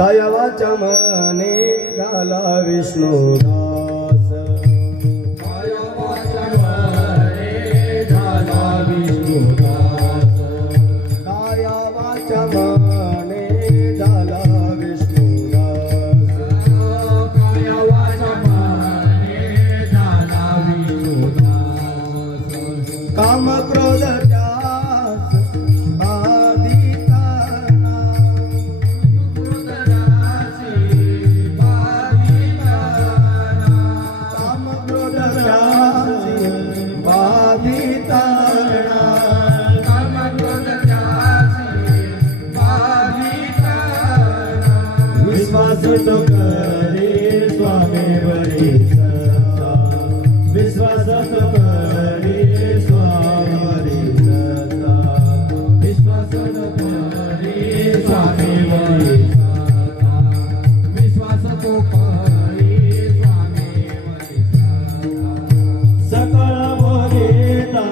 कायावाच्या मने झाला विष्णुदास कायावाच्या मने झाला विष्णुदास कायावाच्या मने झाला विष्णुदास कायावाच्या मने झाला विष्णुदास काम क्रोध विश्वास तो करे स्वामीवरी सत्ता विश्वास तो करे स्वामीवरी सत्ता विश्वास तो करे स्वामीवरी सत्ता विश्वास तो करे स्वामीवरी सत्ता सकळ बोलिता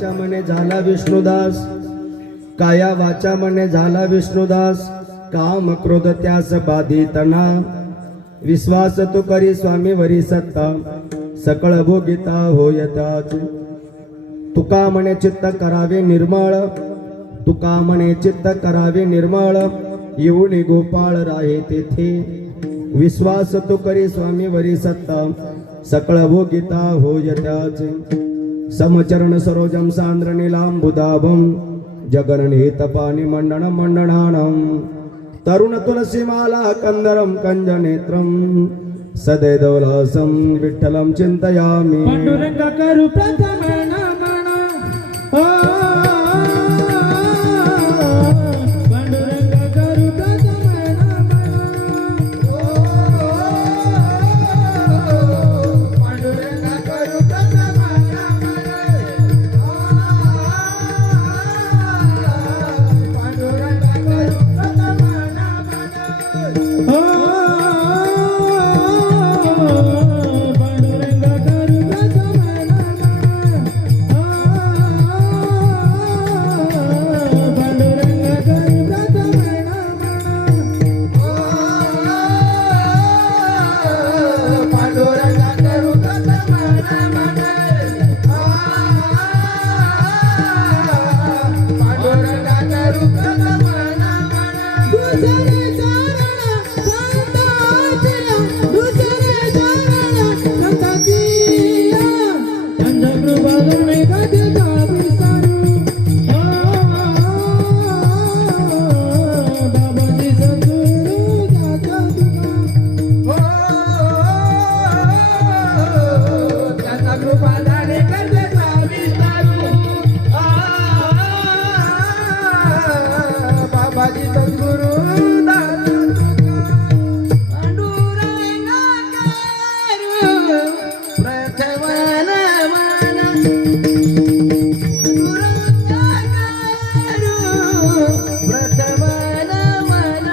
वाचा म्हणे झाला विष्णुदास, काया वाचा म्हणे झाला विष्णुदास, काम क्रोध त्यास बाधितना, विश्वास तो करी स्वामी वरी सत्ता, सकळ भोगिता होयताच. तुका म्हणे चित्त करावे निर्मळ, तुका म्हणे चित्त करावे निर्मळ, येऊन गोपाळ राहे तेथे, विश्वास तो करी स्वामी वरी सत्ता, सकळ भोगिता होयताच. समचरण सरोजम सांद्र नीलांबुदाभम, जगननिहित पाणी मंडन मंडनानं, तरुण तुलसी माला कंदरम कंजनेत्रम, सदैदौलासं विठ्ठलं चिंतयामि. पांडुरंग करू प्रथम नमन, ओ पांडुरंग करू प्रथम नमन, पांडुरंग करू प्रथम नमन, पांडुरंग करू प्रथम नमन. ओ पांडुरंग करू प्रथम नमन, पांडुरंग करू प्रथम नमन, पांडुरंग करू प्रथम नमन, पांडुरंग करू प्रथम नमन. दुसरे चरण संतांच्या, दुसरे चरण संतांच्या, चंद्रप्रभा गणे गतीचा विस्तारू, बाबाजी सद्गुरू दाता तुका, त्याचा कृपा दाने करतेचा विस्तारू, बाबाजी सद्गुरू दाता तुका. पांडुरंग करू प्रथम नमन, पांडुरंग करू प्रथम नमन.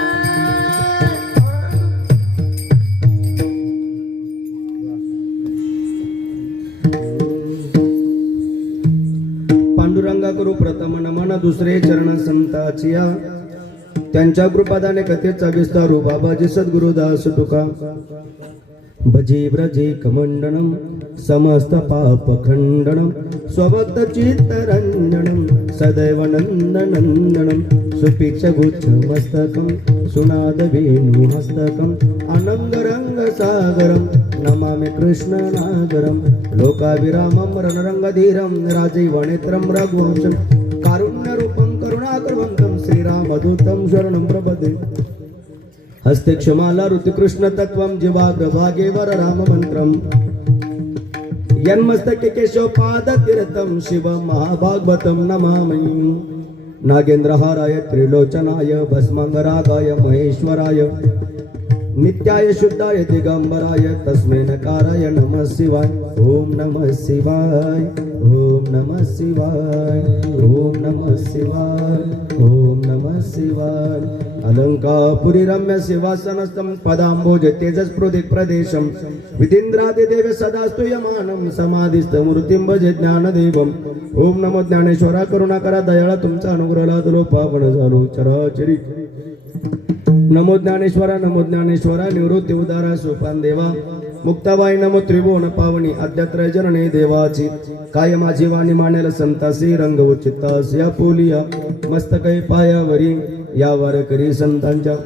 पांडुरंगा करू प्रथम नमन, दुसरे चरण संताचिया, त्यांच्या कृपादाने कथेचा विस्तारू, बाबाजी सद्गुरुदास तुका. भजे व्रजे कमंडनम, समस्त पाप खंडनम, स्वभक्त चित्तरंजनम, सदैव नंदनंदनम, सुपीक्ष गुच्छ मस्तकम, सुनाद वेणु हस्तकम, अनंग रंग सागरम, नमामि कृष्ण नागरम, लोकाभिरामम रणरंगधीरम, राजीव नेत्रम रघुवंशम, कारुण्य रूपम करुणाकरवंतम, श्रीरामदूतम शरणं प्रपदे. हस्ते क्षमाला ऋतुकृष्ण तत्वम, जीवाग्रभागे राम मंत्रम, यन्मस्तके केशव पाद तीर्थम, शिव महाभागवतम नमामि. नागेंद्रहाराय त्रिलोचनाय, भस्मांगरागाय महेश्वराय, नित्याय शुद्धाय दिगंबराय, तस्मै नकाराय नमः शिवाय. ओम नमः शिवाय, ओम नमः शिवाय, ओम नमः शिवाय, ओम नमः शिवाय. अलंकापुरी रम्य शिवासनस्थं, पदांबोज तेजस्फुदिक प्रदेशं, वितींद्रादिदेव सदा स्तूयमानं, समाधिस्थ मूर्तिं भजे ज्ञानदेवम्. ओम नमो ज्ञानेश्वरा, करुणा करा दयाळा, तुमचा अनुग्रह लादलो पावन झालो चराचरी. नमो ज्ञानेश्वरा, नमो ज्ञानेश्वरा, निवृत्ती उदारा सोपान देवा, मुक्ताबाई नमो त्रिभुवन पावनी, अद्यत्र जनने देवाची. काय माझी वाणी मानेल संतासी, रंग उचितास या पोलिया, मस्तकै पायावरी या वार करी संतांच्या.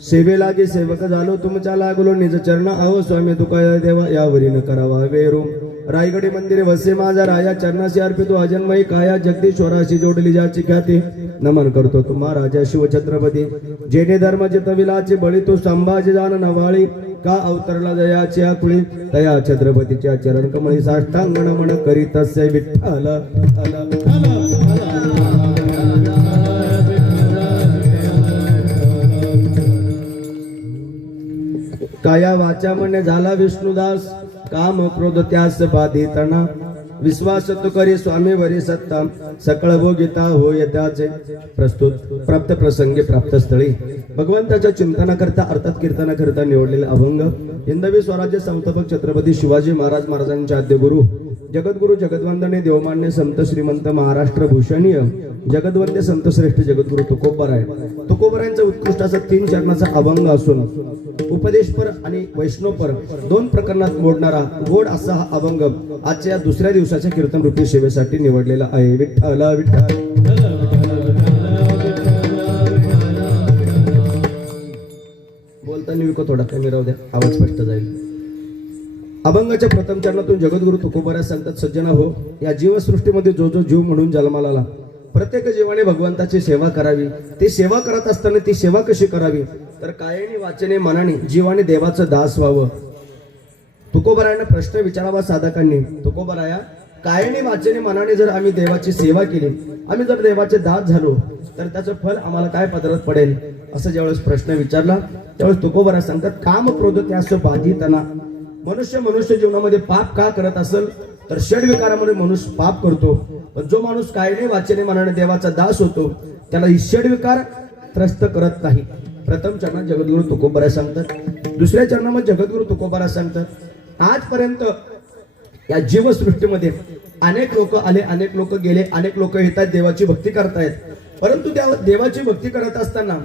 सेवेलागी सेवक झालो तुमच्या, लागलो निज चरण, अहो स्वामी तुका देवा यावरी न करावा वेरू. रायगडी मंदिरे वसे माझा राया, चरणाशी अर्पितो अजन्मयी काया, जगदीश्वराशी जोडली ज्याची ख्याती. नमन करतो तुम्हा राजा शिव छत्रपती, जेने धर्म जितविलाची बळी, तू संभाजी जान नवाळी, का अवतरला जयाची आकुळी. तया छत्रपतीच्या चरण कमळी, साष्टांग नमन करी तस्य विठ्ठल. काया वाचा म्हणे झाला विष्णुदास, काम क्रोध त्यास बाधितना, विश्वास तू करी स्वामी वरी सत्ता सकळ भोगिता होय त्याचे प्रस्तुत प्राप्त प्रसंगी प्राप्त स्थळी भगवंताच्या चिंतनाकरता अर्थात कीर्तनाकरता निवडलेले अभंग हिंदवी स्वराज्य संस्थापक छत्रपती शिवाजी महाराजांचे आद्य गुरु जगद्गुरु जगद्वंदने देवमान्य संत श्रीमंत महाराष्ट्र भूषणीय जगद्वंद्य संत श्रेष्ठ जगद्गुरु तुकोबरायांचा उत्कृष्ट असा 3 चरणाचा अभंग असून उपदेशपर आणि वैष्णवपर 2 प्रकरणात मोडणारा गोड असा हा अभंग आजच्या या दुसऱ्या दिवसाच्या कीर्तन रूपी सेवेसाठी निवडलेला आहे. विठ्ठल विठ्ठल बोलताना विको थोडा कमी राहू द्या, आवाज स्पष्ट जाईल. अभंगाच्या प्रथम चरणातून जगद्गुरु तुकोबराय सांगतात, सज्जना हो, या जीवसृष्टीमध्ये जो जो जीव म्हणून जन्माला आला प्रत्येक जीवाने भगवंताची सेवा करावी. ती सेवा करत असताना ती सेवा कशी करावी तर कायेने वाचेने मनाने जीवाने देवाचं दास व्हावं. तुकोबरायांना प्रश्न विचारावा साधकांनी, तुकोबराया कायेने वाचेने मनाने जर आम्ही देवाची सेवा केली, आम्ही जर देवाचे दास झालो तर त्याचं फल आम्हाला काय पदरात पडेल असं ज्यावेळेस प्रश्न विचारला त्यावेळेस तुकोबराय सांगतात, काम क्रोध त्यास बाधितना. मनुष्य जीवनामध्ये पाप का करत असेल तर षडविकारामुळे मनुष्य पाप करतो. पण जो माणूस कायने वाचेने मनाने देवाचा दास होतो त्याला ही षडविकार त्रस्त करत नाही. प्रथम चरणात जगद्गुरु तुकोबराय सांगतात. दुसऱ्या चरणामध्ये जगद्गुरु तुकोबराय सांगतात, आजपर्यंत या जीवसृष्टीमध्ये अनेक लोक आले, अनेक लोक गेले, अनेक लोक येतात देवाची भक्ती करतायत, परंतु त्या देवाची भक्ती करत असताना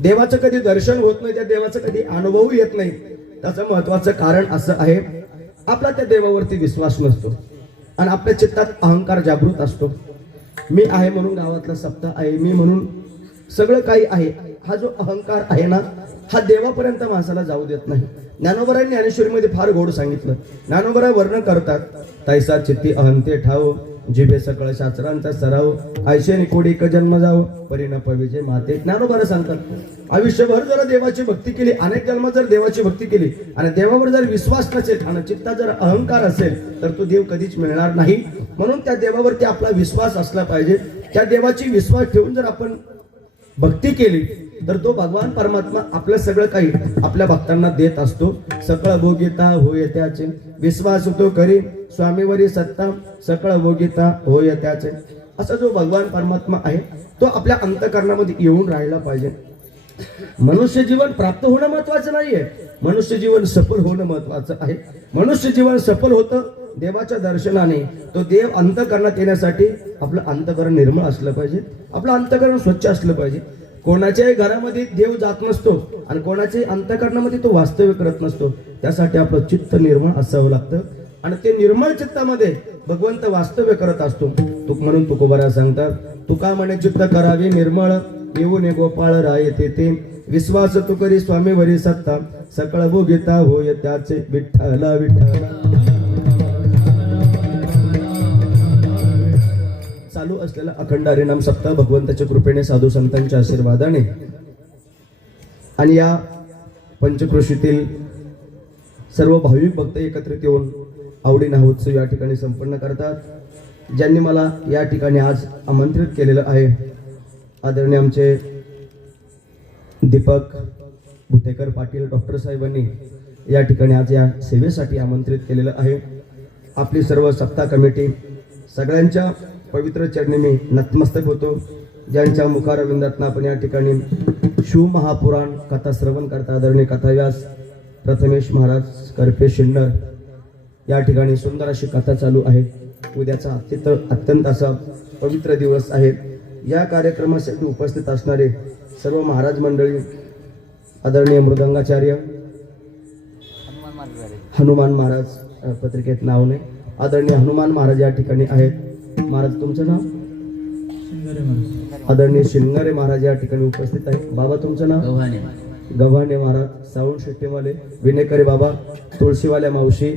देवाचं कधी दर्शन होत नाही, त्या देवाचा कधी अनुभव येत नाही. त्याचं महत्वाचं कारण असं आहे, आपला त्या देवावरती विश्वास नसतो आणि आपल्या चित्तात अहंकार जागृत असतो. मी आहे म्हणून गावातला सप्ताह आहे, मी म्हणून सगळं काही आहे, हा जो अहंकार आहे ना हा देवापर्यंत माणसाला जाऊ देत नाही. ज्ञानोबरायांनी ज्ञानेश्वरीमध्ये फार गोड सांगितलं. ज्ञानोबराय वर्णन करतात, तैसा चित्ती अहंते ठाव जिभे सकळ शास्त्रांचा सराव ऐशे निकोडी क जन्म जाव परिण पविजे माते. ज्ञानोबराय सांगतात, आयुष्यभर जर देवाची भक्ती केली, अनेक जन्म जर देवाची भक्ती केली आणि देवावर जर विश्वास नसेल आणि चित्तात जर अहंकार असेल तर तो देव कधीच मिळणार नाही. म्हणून त्या देवावरती आपला विश्वास असला पाहिजे. त्या देवाची विश्वास ठेवून जर आपण भक्ती केली तर तो भगवान परमात्मा आपलं सगळं काही आपल्या भक्तांना देत असतो. सकळ भोगिता होय त्याचे विश्वास तो करी स्वामीवरी सत्ता सकळ भोगिता होय त्याचे. असा जो भगवान परमात्मा आहे तो आपल्या अंतःकरणामध्ये येऊन राहायला पाहिजे. मनुष्य जीवन प्राप्त होणं महत्वाचं नाहीये, मनुष्य जीवन सफल होणं महत्वाचं आहे. मनुष्य जीवन सफल होतं देवाच्या दर्शनाने. तो देव अंतःकरणात येण्यासाठी आपलं अंतःकरण निर्मळ असलं पाहिजे, आपलं अंतःकरण स्वच्छ असलं पाहिजे. कोणाच्याही घरामध्ये देव जात नसतो आणि कोणाच्याही अंतःकरणामध्ये तो वास्तव्य करत नसतो. त्यासाठी आपलं चित्त निर्मळ असावं लागतं आणि ते निर्मळ चित्तामध्ये भगवंत वास्तव्य करत असतो. म्हणून तुकोबराय सांगतात, तुका म्हणे चित्त करावे निर्मळ येऊन गोपाळ राय तेथे विश्वास तू करी स्वामीवरी सत्ता सकळ भोगिता होय त्याचे. विठ्ठल विठ्ठल. चालू असलेला अखंड हरिनाम सप्ताह भगवंताच्या कृपेने साधू संतांच्या आशीर्वादाने आणि या पंचक्रोशीतील सर्व भाविक भक्त एकत्रित येऊन आवडीने हा उत्सव या ठिकाणी संपन्न करतात. ज्यांनी मला या ठिकाणी आज आमंत्रित केलेलं आहे आदरणीय आमचे दीपक भुतेकर पाटील डॉक्टर साहेबांनी या ठिकाणी आज या सेवेसाठी आमंत्रित केलेलं आहे. आपली सर्व सप्ताह कमिटी सगळ्यांच्या पवित्र चरणी मी नतमस्तक होतो. ज्यांच्या मुखारविंदातनं आपण या ठिकाणी शिव महापुराण कथा श्रवण करता आदरणीय कथाव्यास प्रथमेश महाराज करपे शिन्नर या ठिकाणी सुंदर अशी कथा चालू आहे. उद्याचा अत्यंत असा पवित्र दिवस आहे. या कार्यक्रमासाठी उपस्थित असणारे सर्व महाराज मंडळी आदरणीय मृदंगाचार्य हनुमान महाराज पत्रिकेत नाव नाही आदरणीय हनुमान महाराज या ठिकाणी आहेत. महाराज तुमचं नाव? आदरणीय शिंगारे महाराज या ठिकाणी उपस्थित आहेत. बाबा तुमचं नाव? गव्हाणे महाराज. सावंत शेट्टीवाले विनेकरे बाबा, तुळशीवाल्या मावशी,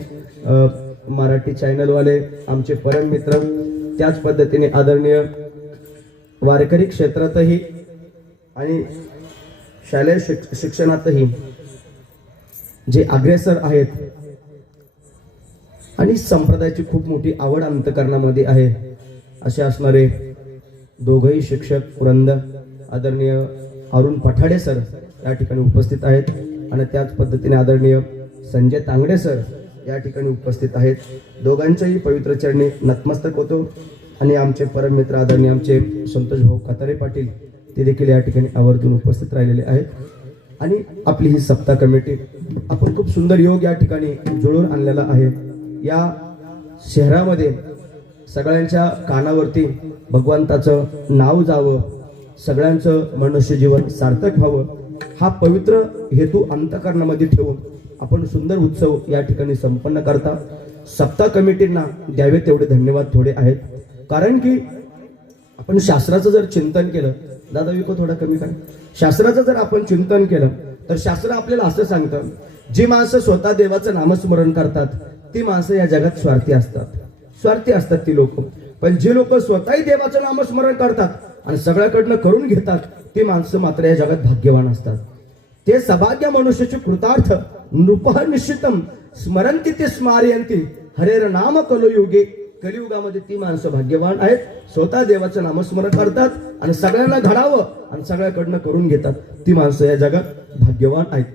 मराठी चॅनलवाले आमचे परम मित्र. त्याच पद्धतीने आदरणीय वारकरी क्षेत्रातही आणि शालेय शिक्षणातही जे अग्रेसर आहेत आणि संप्रदायाची खूप मोठी आवड अंतःकरणामध्ये आहे असे असणारे दोघही शिक्षक वृंद आदरणीय अरुण पठाडे सर या ठिकाणी उपस्थित आहेत आणि त्याच पद्धतीने आदरणीय संजय तांगडे सर या ठिकाणी उपस्थित आहेत. दोघांच्याही पवित्र चरणी नतमस्तक होतो आणि आमचे परममित्र आदरणीय आमचे संतोष भाऊ खतारे पाटील ते देखील या ठिकाणी आवर्जून उपस्थित राहिलेले आहेत. आणि आपली ही सप्ताह कमिटी आपण खूप सुंदर योग या ठिकाणी जुळून आणलेला आहे. या शहरामध्ये सगळ्यांच्या कानावरती भगवंताचं नाव जावं, सगळ्यांचं मनुष्य जीवन सार्थक व्हावं, हा पवित्र हेतू अंतःकरणामध्ये ठेवून आपण सुंदर उत्सव या ठिकाणी संपन्न करता. सप्ताह कमिटींना द्यावे तेवढे धन्यवाद थोडे आहेत. कारण की आपण शास्त्राचं जर चिंतन केलं, दादा विको थोडा कमी करा, शास्त्राचं जर आपण चिंतन केलं तर शास्त्र आपल्याला असं सांगतं, जी माणसं स्वतः देवाचं नामस्मरण करतात ती माणसं या जगात स्वार्थी असतात ती लोक. पण जे लोक स्वतःही देवाचं नामस्मरण करतात आणि सगळ्याकडनं करून घेतात ती माणसं मात्र या जगात भाग्यवान असतात. ते सभाग्य मनुष्याचे कृतार्थ नृपः निश्चितम स्मरंती ते स्मारयंती हरेर नाम कलयुगे. कलियुगामध्ये ती माणसं भाग्यवान आहेत, स्वतः देवाचं नामस्मरण करतात आणि सगळ्यांना घडावं आणि सगळ्याकडनं करून घेतात ती माणसं या जगात भाग्यवान आहेत.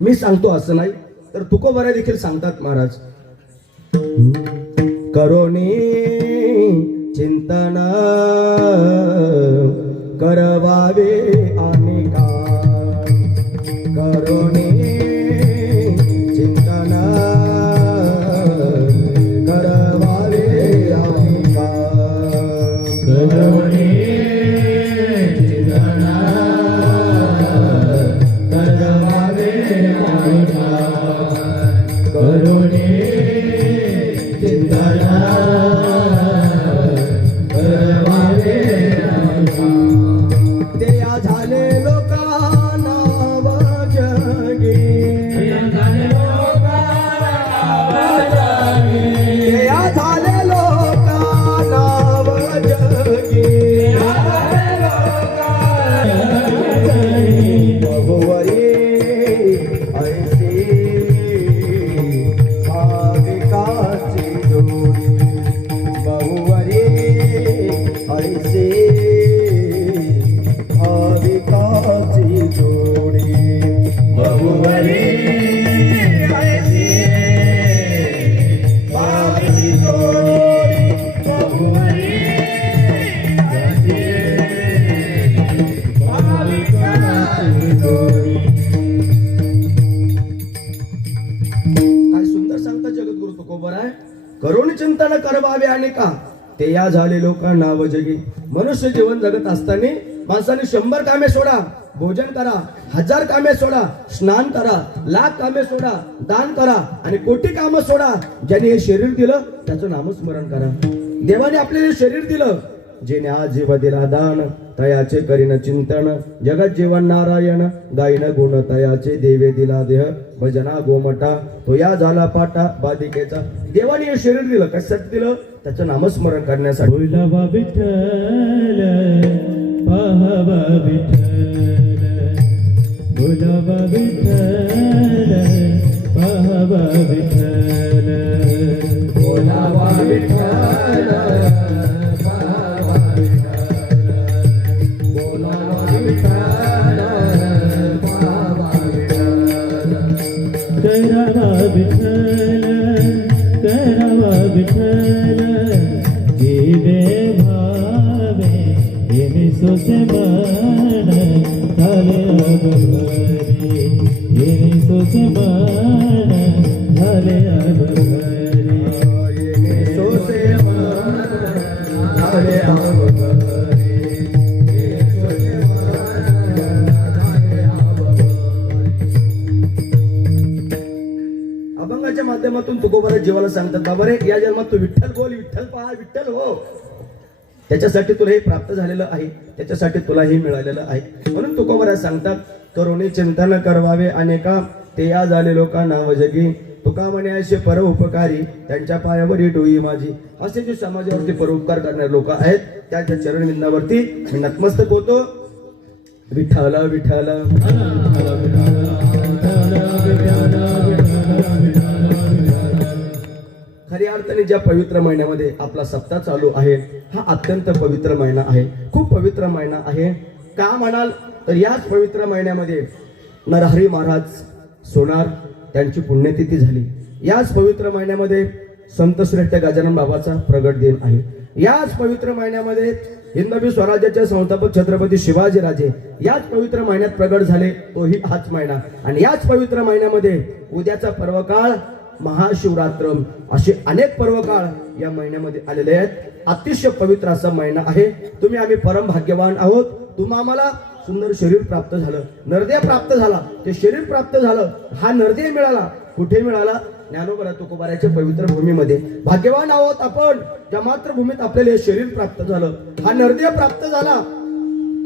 मी सांगतो असं नाही तर तुकोबारा देखील सांगतात महाराज, करोनी चिंतन करवावे अनेका, करोनी चिंतन करवावे अनेका, करोनी चिंतन करवावे अनेका, करोनी चिंतन करवावे अनेका. ते या झाले लोकांना जगी, ते या झाले लोकांना जगी, बहुवरी ऐसी भाविकाची जोडी, बहुवरी ऐसी भाविकाची जोडी, बहुवरी ऐसी भाविकाची जोडी, बहुवरी ऐसी भाविकाची जोडी. काय सुंदर सांगता जगद्गुरु तुकोबारा आहे, करुणी चिंतन करवावे अनेका, ते या झाले लोकांना जगी. मनुष्य जीवन जगत असताना माणसाने 100 कामे सोडा, भोजन करा, 1000 कामे सोडा, स्नान करा, 1,00,000 कामे सोडा, दान करा आणि कोटी कामं सोडा. ज्याने हे शरीर दिलं त्याचं नामस्मरण करा. देवाने आपल्याला शरीर दिलं, जेने आज जीव दिला दान तयाचे करीन चिंतन, जगत जीवन नारायण गायन गुण तयाचे, देवे दिला देह भजना गोमटा, तो या झाला पाटा बाधिकेचा. देवाने हे शरीर दिलं कशासाठी दिलं? त्याचं नामस्मरण करण्यासाठी. बोलावा विठ्ठल पाहावा विठ्ठल, बोलावा विठ्ठल पाहावा विठ्ठल, बोलावा विठ्ठल पाहावा विठ्ठल, बोलावा विठ्ठल पाहावा विठ्ठल, करावा विठ्ठल करावा विठ्ठल, जीवे भावे येणे सोसे मान झाले अगोदरी, येणे सोसे मान झाले अगोदरी, येणे सोसे मान झाले अगोदरी, येणे सोसे मान झाले अगोदरी. अभंगाच्या माध्यमातून तुकोबारा जीवाला सांगतात, बाबा रे या जन्मात तू विठ्ठल बोल, विठ्ठल पहा, विठ्ठल हो. त्याच्यासाठी तुला हे प्राप्त झालेलं आहे, त्याच्यासाठी तुला हे मिळालेलं आहे. म्हणून तुकोबारा सांगतात, करुणी चिंतन करवावे अनेका, ते या झाले लोकांना जगी. तुका म्हणे असे परोपकारी त्यांच्या पायावरी डोई माझी. असे जे समाजावरती परोपकार करणारे लोक आहेत त्यांच्या चरणविंदावरती मी नतमस्तक होतो. विठ्ठल विठ्ठल खऱ्या अर्थाने ज्या पवित्र महिन्यामध्ये आपला सप्ताह चालू आहे, हा अत्यंत पवित्र महिना आहे, खूप पवित्र महिना आहे. का म्हणाल तर याच पवित्र महिन्यामध्ये नरहरी महाराज सोनार त्यांची पुण्यतिथी झाली. याच पवित्र महिन्यामध्ये संत श्रेष्ठ गजानन बाबाचा प्रगट दिन आहे. याच पवित्र महिन्यामध्ये हिंदवी स्वराज्याचे संस्थापक छत्रपती शिवाजीराजे याच पवित्र महिन्यात प्रगट झाले, तोही हाच महिना. आणि याच पवित्र महिन्यामध्ये उद्याचा पर्वकाळ महाशिवरात्र, असे अनेक पर्वकाळ या महिन्यामध्ये आलेले आहेत. अतिशय पवित्र असा महिना आहे. तुम्ही आम्ही परम भाग्यवान आहोत. तुम्हा आम्हाला सुंदर शरीर प्राप्त झालं, नरदेह प्राप्त झाला, ते शरीर प्राप्त झालं. हा नरदेह मिळाला कुठे मिळाला? ज्ञानोबा तुकोबाराच्या पवित्र भूमीमध्ये. भाग्यवान आहोत आपण, ज्या मातृभूमीत आपल्याला हे शरीर प्राप्त झालं, हा नरदेह प्राप्त झाला.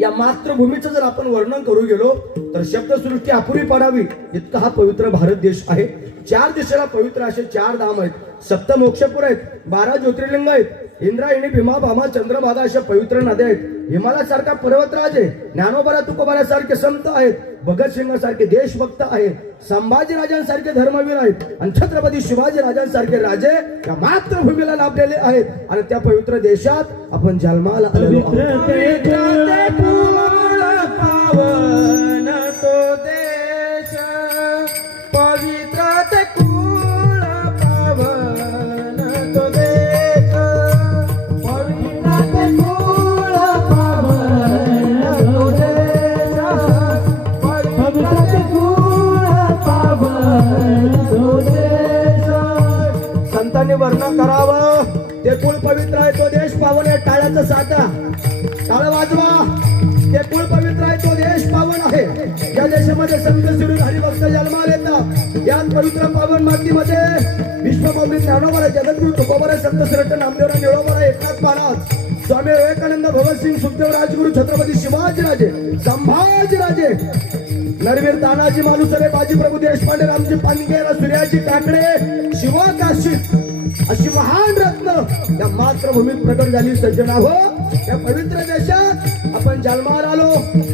या मातृभूमीचं जर आपण वर्णन करू गेलो तर शब्दसृष्टी अपुरी पडावी इतका हा पवित्र भारत देश आहे. 4 दिशेला पवित्र असे 4 धाम आहेत, सप्तमोक्षपुर आहेत, 12 ज्योतिर्लिंग आहेत, इंद्रायणी, भीमा, भामा, चंद्रभागा अशा पवित्र नद्या आहेत, हिमालयासारखा पर्वतराज आहे, ज्ञानोबा तुकोबारासारखे संत आहेत, भगतसिंगासारखे देशभक्त आहेत, संभाजीराजांसारखे धर्मवीर आहेत आणि छत्रपती शिवाजीराजांसारखे राजे या मातृभूमीला लाभलेले आहेत. आणि त्या पवित्र देशात आपण जन्माला आलेलो आहोत. पावन तो देश, पवित्र ते कुळ पावन तो देश, पवित्र ते कुळ पावन तो देश, पवित्र ते कुळ पावन तो देश. संतांनी वर्णन करावं, ते कुळ पवित्र आहे, तो देश पावन आहे. टाळ्याचा साठा, टाळ वाजवा. ते कुळ पवित्र आहे, तो देश पावन आहे. या देशामध्ये संत शिरूर हरिभक्त जन्माला येतात. या पवित्र पावन मातीमध्ये विश्वमौली ज्ञानोबा, जगद्गुरु तुकोबा, संत श्रेष्ठ नामदेवराव निळोबा, एकनाथ महाराज, स्वामी विवेकानंद, भगतसिंग, सुखदेव, राजगुरु, छत्रपती शिवाजीराजे, संभाजीराजे, नरवीर तानाजी मालुसरे, बाजीप्रभू देशपांडे, रामजी पानगे, सूर्याजी काकडे, शिवकाशी अशी महान रत्न या मातृभूमीत प्रकट झाली. सज्जन हो, या पवित्र देशात आपण जन्माला आलो.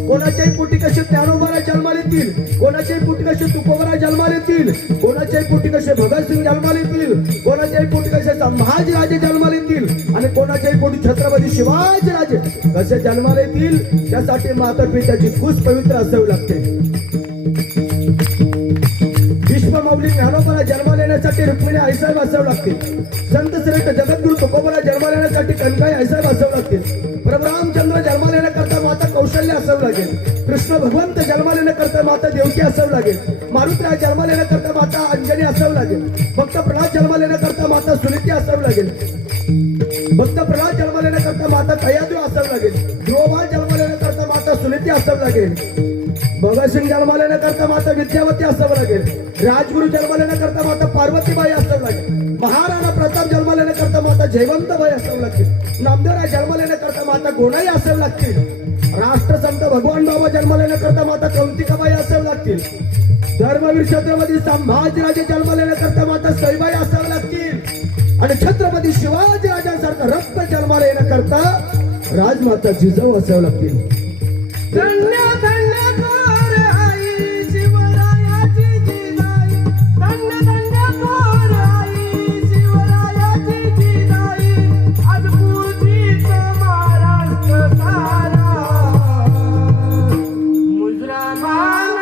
कोणाच्याही पोटी कसे ज्ञानोबा जन्माला येतील, कोणाच्याही पोटी कसे तुकोबा जन्माला येतील, कोणाच्याही पोटी कसे भगतसिंग जन्माला येतील, कोणाच्याही पोटी कसे संभाजीराजे जन्माला येतील आणि कोणाच्याही पोटी छत्रपती शिवाजीराजे कसे जन्माला येतील. त्यासाठी माता पित्याची खूस पवित्र असावी लागते. विश्वमौली ज्ञानोबाला जन्माला येण्यासाठी रुक्मिणी आईसाहेब असावं लागते. संत श्रेष्ठ जगद्गुरु तुकोबाला जन्माला येण्यासाठी कनकाई आईसाहेब असावं लागते. प्रभू रामचंद्र जन्माला येण्याकरता माता कौशल्य असावं लागेल. कृष्ण भगवंत जन्माला येण्याकरता माता देवकी असावं लागेल. मारुतीराज जन्माला येण्याकरता माता अंजनी असावं लागेल. भक्त प्रल्हाद जन्माला येण्याकरता माता सुनीती असावं लागेल. भक्त प्रल्हाद जन्माला येण्याकरता माता तयादेव असावं लागेल. ध्रुवबाळ जन्माला येण्याकरता माता सुनीती असावं लागेल. भगतसिंग जन्माला येण्याकरता माता विद्यावती असावं लागेल. राजगुरु जन्माला येण्याकरता माता पार्वतीबाई असावं लागेल. महाराणा प्रताप जन्माला येण्याकरता माता जयवंतबाई असावं लागतील. नामदेवराय जन्माला येण्याकरता माता गोनाई असावं लागतील. राष्ट्रसंत भगवान बाबा जन्माला येण्याकरता माता कौतिकाबाई असावं लागतील. धर्मवीर छत्रपती संभाजीराजे जन्माला येण्याकरता माता सईबाई असावं लागतील. आणि छत्रपती शिवाजीराजांसारखा रक्त जन्माला येण्याकरता राजमाता जिजाऊ असावं लागतील. धन्य धन्य थोर आई शिवरायाची जिजाई, धन्य धन्य थोर आई शिवरायाची जिजाई, आज पूजित महाराष्ट्र सारा, मुजरामानाचा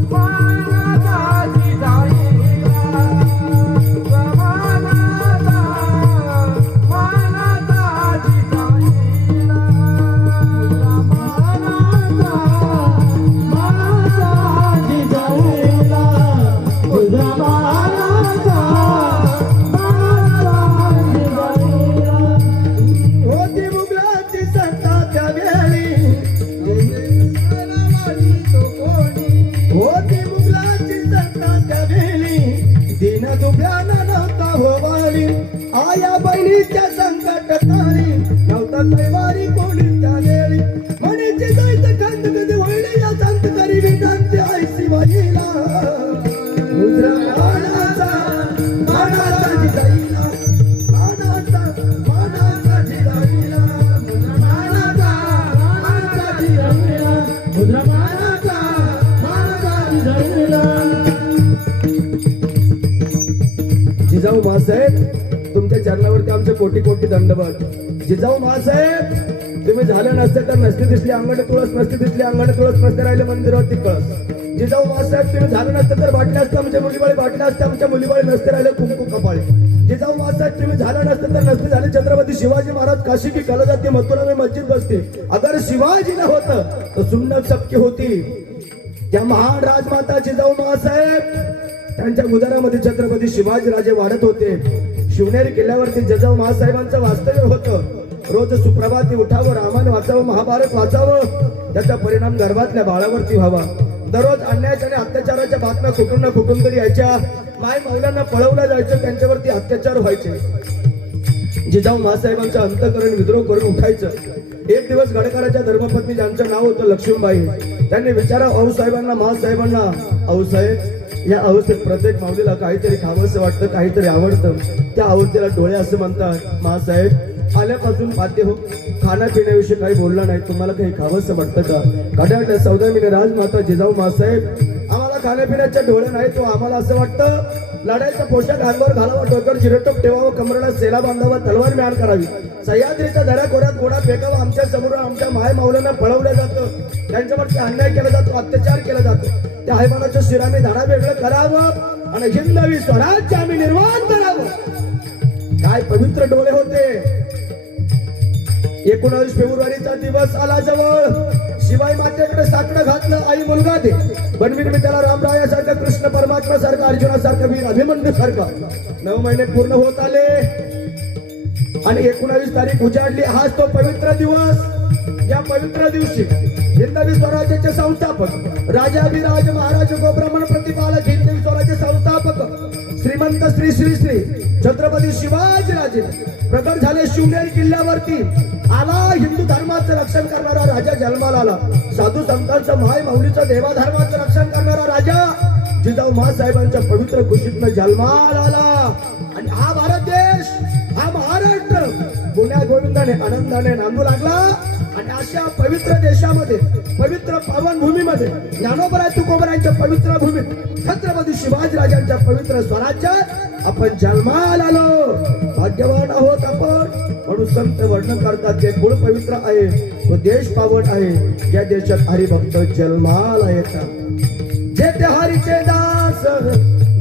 मानाचा जिजाईला, जमानाचा मानाचा जिजाईला, मुजरामानाचा जिजाईला, मुजरामानाचा जिजाईला. होती मुघलाची सत्ता त्यावेळी, होती मुघलाची सत्ता त्यावेळी, दिन दुबळ्यानं नव्हता होवारी, आया बहिणीच्या संकट काळी, नव्हता कैवारी कोणी त्यावेळी, म्हणीची जायचं खंड कधी होईल या संत करी विटांची आई शिवाजीला, मुद्रमानाचा मानाचा जिजाईला, मानाचा मानाचा जिजाईला, मुद्रामानाचा मानाचा जिजाईला, मुद्रामानाचा मानाचा जिजाईला. जिजाऊ महासाहेब तुमच्या चरणावरती आमचे कोटी कोटी दंडवत. जिजाऊ महासाहेब तुम्ही झालं नसतं तर नसते दिसली अंगण तुळस, नसते दिसली अंगण तुळस, नसते राहिले मंदिरावरती कळस. जिजाऊ मासाहेब तुम्ही झालं नसतं तर बाटल्या असतं आमच्या मुलीबाळी, बाटल्या असतं आमच्या मुलीबाळी, नसते राहिले कुंकू कपाळे. जिजाऊ मासाहेब तुम्ही झालं नसतं तर नसते झाले छत्रपती शिवाजी महाराज. काशी की कला जाते मथुरा में मस्जिद बसते. अगर शिवाजी न होतं तर सुन्नत सबकी होती. त्या महान राजमाता जिजाऊ मासाहेब त्यांच्या उदरामध्ये छत्रपती शिवाजी राजे वाढत होते. शिवनेरी किल्ल्यावरती जिजाऊ मासाहेबांचं वास्तव्य होतं. रोज सुप्रभाती उठावं, रामायण वाचावं, महाभारत वाचावं, त्याचा परिणाम गर्भातल्या बाळावरती व्हावा. दररोज अन्यायाच्या आणि अत्याचाराच्या बातम्या कुठून ना कुठून तरी यायच्या. माय मौलांना पळवलं जायचं, त्यांच्यावरती अत्याचार व्हायचे. जिजाऊ मासाहेबांचं अंतकरण विद्रोह करून उठायचं. एक दिवस गडकराच्या धर्मपत्नी ज्यांचं नाव होतं लक्ष्मीबाई, त्यांनी विचारा आऊसाहेबांना, मासाहेबांना, आऊसाहेब या अवस्थेत प्रत्येक माऊलीला काहीतरी खावंसं वाटतं, काहीतरी आवडतं. त्या अवस्थेला डोळे असं म्हणतात. मासाहेब आल्यापासून पाहते हो, खाण्यापिण्याविषयी काही बोलला नाही, तुम्हाला काही खावंसं वाटतं का? कडाडल्या 14 महिने राजमाता जिजाऊ मासाहेब, आम्हाला खाण्यापिण्याच्या डोळे नाही, तो आम्हाला असं वाटतं लढाईचा पोशाख अंगावर घालावा, डोक्यावर चिरटोप ठेवावं, कमरेला सेला बांधावा, तलवार म्यान करावी, सह्याद्रीच्या दऱ्याखोऱ्यात घोडा फेकावा. आमच्या समोर आमच्या माय माऊलांना पळवलं जातं, त्यांच्यावरती अन्याय केला जातो, अत्याचार केला जातो. त्या हैवानाच्या शिराने धाडा वेगळं करावं आणि हिंदवी स्वराज्य आम्ही निर्माण करावं. काय पवित्र डोळे होते. 19 फेब्रुवारीचा दिवस आला जवळ. शिवाई मातेकडे साकडं घातलं, आई मुलगा दे. बनवीर मी त्याला रामरायासारखं, कृष्ण परमात्मा सारखं, अर्जुनासारखं, वीर अभिमन्यू सारखं. 9 महिने पूर्ण होत आले आणि 19 तारीख उजाडली. हाच तो पवित्र दिवस. या पवित्र दिवशी हिंदवी स्वराज्याचे संस्थापक राजाभिराज महाराज गोब्राह्मण प्रतिपालक हिंदवी स्वराज्य संस्थापक श्रीमंत श्री श्री श्री छत्रपती शिवाजी राजे प्रकट झाले. शिवनेरी किल्ल्यावरती आला. हिंदू धर्माचं रक्षण करणारा राजा जन्माला आला. साधू संतांचं, माय माऊलीचं, देवा धर्माचं रक्षण करणारा राजा जिजाऊ मासाहेबांच्या पवित्र कुशीतनं जन्माला आला. आणि हा भारत देश, हा महाराष्ट्र गुण्या गोविंदाने आनंदाने नांदू लागला. आणि अशा पवित्र देशामध्ये, पवित्र पावनभूमीमध्ये, ज्ञानोबराय तुकोबरायांच्या पवित्र भूमीत, छत्रपती शिवाजी राजांच्या पवित्र स्वराज्यात आपण जन्माला आलो. भाग्यवान आहोत आपण. म्हणून संत वर्णन करतात, जे कुळ पवित्र आहे तो देश पावन आहे. ज्या देशात हरिभक्त जन्माला येतात, जे ते हरीचे दास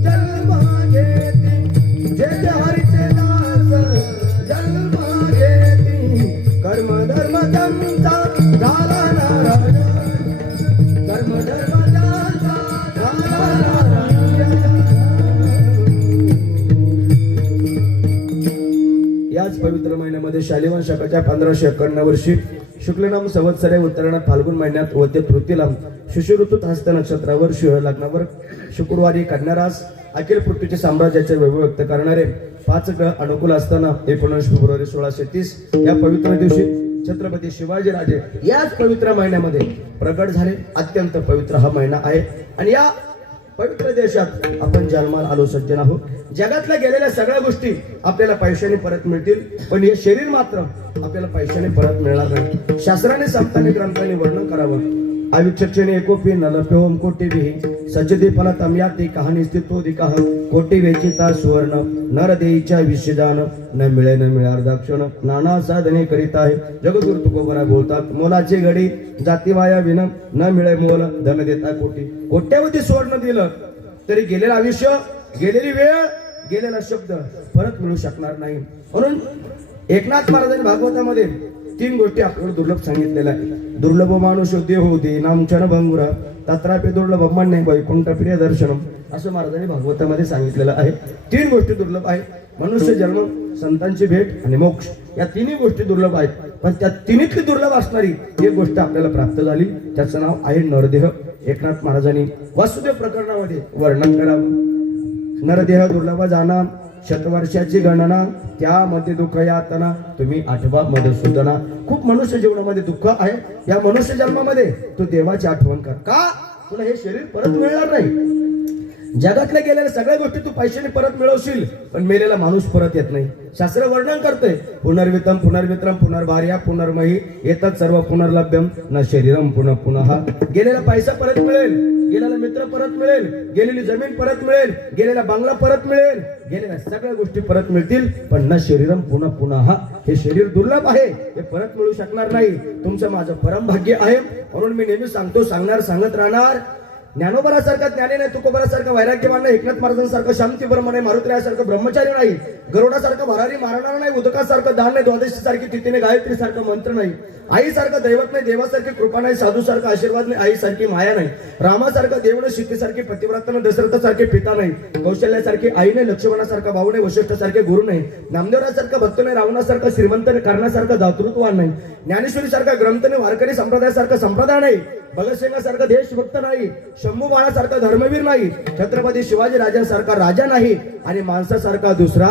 जन्म घेती, जे ते हरीचे दास जन्म घेती. कर्म धर्म त्यांचा झाला नारायण, कर्म धर्म त्यांचा झाला नारायण. याच पवित्र महिन्यामध्ये शालिवान शकाच्या 1551 वर्षी शुक्लनाम संवत्सरे उत्तरायण फाल्गुन महिन्यात व ते तृतीला शिशु ऋतूत हस्त नक्षत्रावर शिव लग्नावर शुक्रवारी कन्या रास अखिल पृथ्वीचे साम्राज्याचे वैभव व्यक्त करणारे 5 ग्रह अनुकूल असताना 19 फेब्रुवारी 1630 या पवित्र दिवशी छत्रपती शिवाजी राजे याच पवित्र महिन्यामध्ये प्रगट झाले. अत्यंत पवित्र हा महिना आहे आणि या पवित्र देशात आपण जन्माला आलो. सज्जन आहोत. जगातल्या गेलेल्या सगळ्या गोष्टी आपल्याला पैशाने परत मिळतील, पण हे शरीर मात्र आपल्याला पैशाने परत मिळणार नाही. शास्त्राने, संतांनी, ग्रंथांनी वर्णन करावं. आयुष्यचेने एकोपी नलप्योम कोटी विही सजदी फलतम याती कहाणी स्थितो दिकाह कोटी वेचिता सुवर्ण नर देईच्या विषयदान न मिळे न मिळार दाक्षण नाना साधने करीत आहे. जगदुर तुकोबरा बोलतात, मोलाची घडी जातीवाया विन न मिळे मोल धन देता कोटी. कोट्यावधी सुवर्ण दिलं तरी गेलेलं आयुष्य, गेलेली वेळ, गेलेला शब्द परत मिळू शकणार नाही. म्हणून एकनाथ महाराजांनी भागवतामध्ये 3 गोष्टी आपल्याला दुर्लभ सांगितलेल्या आहेत. दुर्लभ मानुष देह होते नामचन भंगुरा तत्रापि दुर्लभ मान्य वैकुंठ प्रिय दर्शनम असं महाराजांनी भागवतामध्ये सांगितलेलं आहे. 3 गोष्टी दुर्लभ आहेत. मनुष्य जन्म, संतांची भेट आणि मोक्ष या 3 गोष्टी दुर्लभ आहेत. पण त्या 3तली दुर्लभ असणारी एक गोष्ट आपल्याला प्राप्त झाली, त्याचं नाव आहे नरदेह. एकनाथ महाराजांनी वासुदेव प्रकरणामध्ये वर्णन करावं. नरदेह दुर्लभ जाना शतवर्षाची गणना त्यामध्ये दुःख यातना तुम्ही आठवा मधुसूदना. खूप मनुष्य जीवनामध्ये दुःख आहे. या मनुष्य जन्मामध्ये तू देवाची आठवण कर. का? तुला हे शरीर परत मिळणार नाही. जगातल्या गेलेल्या सगळ्या गोष्टी तू पैशाने परत मिळवशील, पण मेलेला माणूस परत येत नाही. शास्त्र वर्णन करते पुनर्वितम पुनर्वित्रम पुनर्भार्या पुनर्मही येतात सर्व पुनर्लभ्यम न शरीरम पुनः पुनः. गेलेला पैसा परत मिळेल, गेलेला मित्र परत मिळेल, गेलेली जमीन परत मिळेल, गेलेला बंगला परत मिळेल, गेलेल्या सगळ्या गोष्टी परत मिळतील, पण न शरीरम पुनः पुनः. हे शरीर दुर्लभ आहे, हे परत मिळू शकणार नाही. तुमचं माझं परम भाग्य आहे, म्हणून मी नेहमी सांगतो, सांगणार, सांगत राहणार. ज्ञानोबरासारखा ज्ञानी नाही, तुकोबरासारखा वैराग्यवान नाही, एकनाथ महाराजांसारखं शांती ब्रह्म नाही, मारुतीरायासारखं ब्रह्मचारी नाही, गरुडासारखं भरारी मारणार नाही, उदकासारखं दान नाही, द्वादशी सारखी तिथीने गायत्री सारखं मंत्र नाही, आईसारखं दैवत नाही, देवासारखी कृपा नाही, साधूसारखा आशीर्वाद नाही, आईसारखी माया नाही, रामासारखं देव नाही, सीतेसारखी पतिव्रता नाही, दशरथासारखे पिता नाही, कौशल्यासारखी आई नाही, लक्ष्मणासारखा भाऊ नाही, वशिष्ठासारखे गुरु नाही, नामदेवरासारखं भक्त नाही, रावणासारखं श्रीमंत नाही, कारणासारखं दातृत्ववान नाही, ज्ञानेश्वरीसारखा ग्रंथ नाही, वारकरी संप्रदायासारखा संप्रदाय नाही, भगतसिंगासारखा देशभक्त नाही, शंभू बाळासारखा धर्मवीर नाही, छत्रपती शिवाजी राजांसारखा राजा नाही, आणि माणसासारखा दुसरा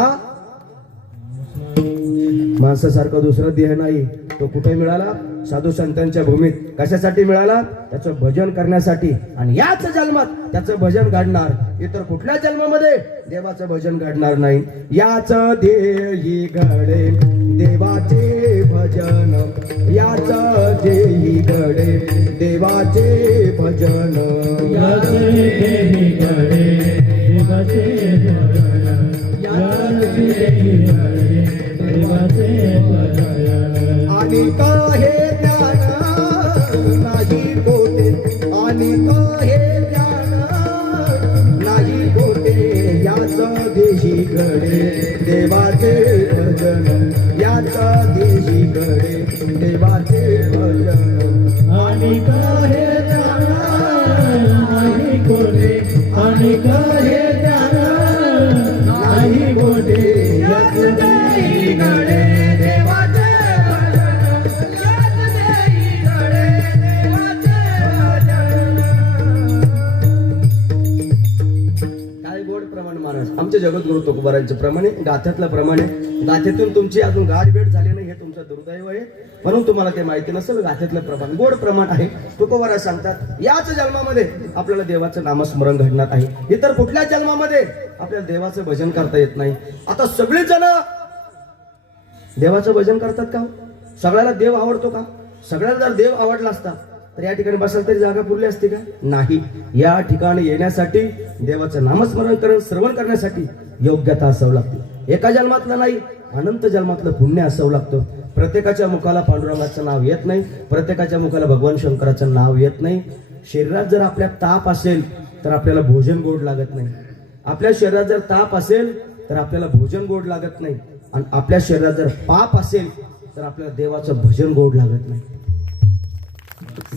देह नाही. तो कुठे मिळाला? साधू संतांच्या भूमीत. कशासाठी मिळाला? त्याचं भजन करण्यासाठी. आणि याच जन्मात त्याचं भजन घडणार, इतर कुठल्या जन्मामध्ये देवाचं भजन घडणार नाही. याच देही घडे देवाचे भजन, याच देही घडे देवाचे भजन, याचे देही घडे देवाचे भजन, याचे देही घडे देवाचे भजन. आणि काहे ज्ञान नाही कोटे, आणि काहे ज्ञान नाही कोटे, याच देही घडे देवाचे भजन, याच देही घडे देवाचे भजन. आणि काहे ज्ञान नाही कोठे, आणि काहे ज्ञान नाही कोठे, याच देही घडे देवाचे भजन, याच देही घडे देवाचे भजन. काय गोड प्रमाण महाराज आमचे जगद्गुरु तुकोबारांचे प्रमाणे, गाथ्यातल्या प्रमाणे. गाथ्यातून तुमची अजून गाठभेट झाली नाही, हे तुमचं दुर्दैव आहे, म्हणून तुम्हाला ते माहिती नसेल. गाथ्यातलं प्रमाण गोड प्रमाण आहे. तुकोबारा सांगतात याच जन्मामध्ये आपल्याला देवाचं नामस्मरण घडणार आहे, इतर कुठल्या जन्मामध्ये आपल्याला देवाचं भजन करता येत नाही. आता सगळे जण देवाचं भजन करतात का? सगळ्याला देव आवडतो का? सगळ्याला जर देव आवडला असता तर या ठिकाणी बसायला तरी जागा पुरली असती का? नाही. या ठिकाणी येण्यासाठी देवाचं नामस्मरण श्रवण करण्यासाठी योग्यता असावं लागते. एका जन्मातलं नाही, अनंत जन्मातलं पुण्य असावं लागतं. प्रत्येकाच्या मुखाला पांडुरंगाचं नाव येत नाही, प्रत्येकाच्या मुखाला भगवान शंकराचं नाव येत नाही. शरीरात जर आपल्या ताप असेल तर आपल्याला भोजन गोड लागत नाही. आपल्या शरीरात जर ताप असेल तर आपल्याला भोजन गोड लागत नाही. आणि आपल्या शरीरात जर पाप असेल तर आपल्याला देवाचं भजन गोड लागत नाही.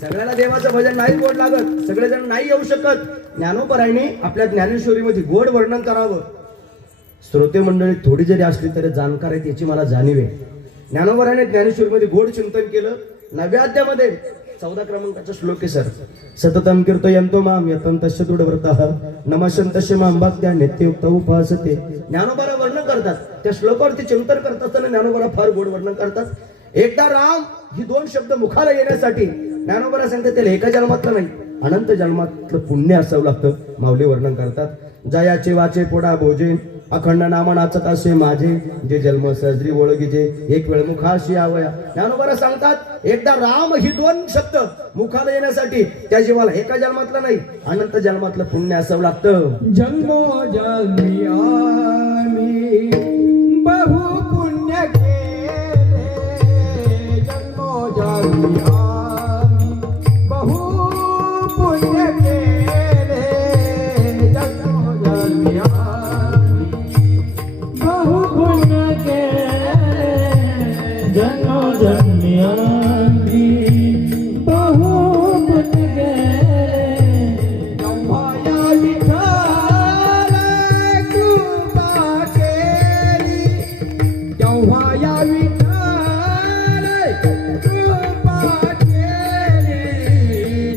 सगळ्याला देवाचं भजन नाही गोड लागत, सगळेजण नाही येऊ शकत. ज्ञानोबरायांनी आपल्या ज्ञानेश्वरीमध्ये गोड वर्णन करावं. श्रोते मंडळी थोडी जरी असली तरी जाणकार आहेत याची मला जाणीव आहे. ज्ञानोबरायाने ज्ञानेश्वरीमध्ये गोड चिंतन केलं. 9व्या अध्यायामध्ये 14 क्रमांकाचा श्लोक आहे सर. सततम कीर्तयन्तो माम यतन्तश्च दृढव्रतः नमस्यन्तश्च मां भक्त्या नित्ययुक्त उपासते. ज्ञानोबरा वर्णन करतात, त्या श्लोकावरती चिंतन करत असताना ज्ञानोबरा फार गोड वर्णन करतात. एकदा राम ही 2 शब्द मुखाला येण्यासाठी ज्ञानोबरा सांगते त्याला एका जन्मातलं नाही, अनंत जन्मातलं पुण्य असावं लागतं. माऊली वर्णन करतात, जयाचे वाचे पोडा भोजे अखंड नाम नाचत असे माझे, जे जन्म सजरी ओळखीचे एक वेळ मुखाशी आवया. ज्ञानोबरा सांगतात एकदा राम ही 2 शब्द मुखाला येण्यासाठी त्या जीवाला एका जन्मातलं नाही, अनंत जन्मातलं पुण्य असावं लागतं. जन्मोजन्मी आम्ही बहु पुण्य केले, जन्मोजन्मी आम्ही बहु पुण्य केले, जन्मोजन्मी आम्ही बहु पुण्य केले, जन्मोजन्मी आम्ही बहु पुण्य केले. तेव्हा विठ्ठल कृपा केली, तेव्हा या विठ्ठल कृपा केली,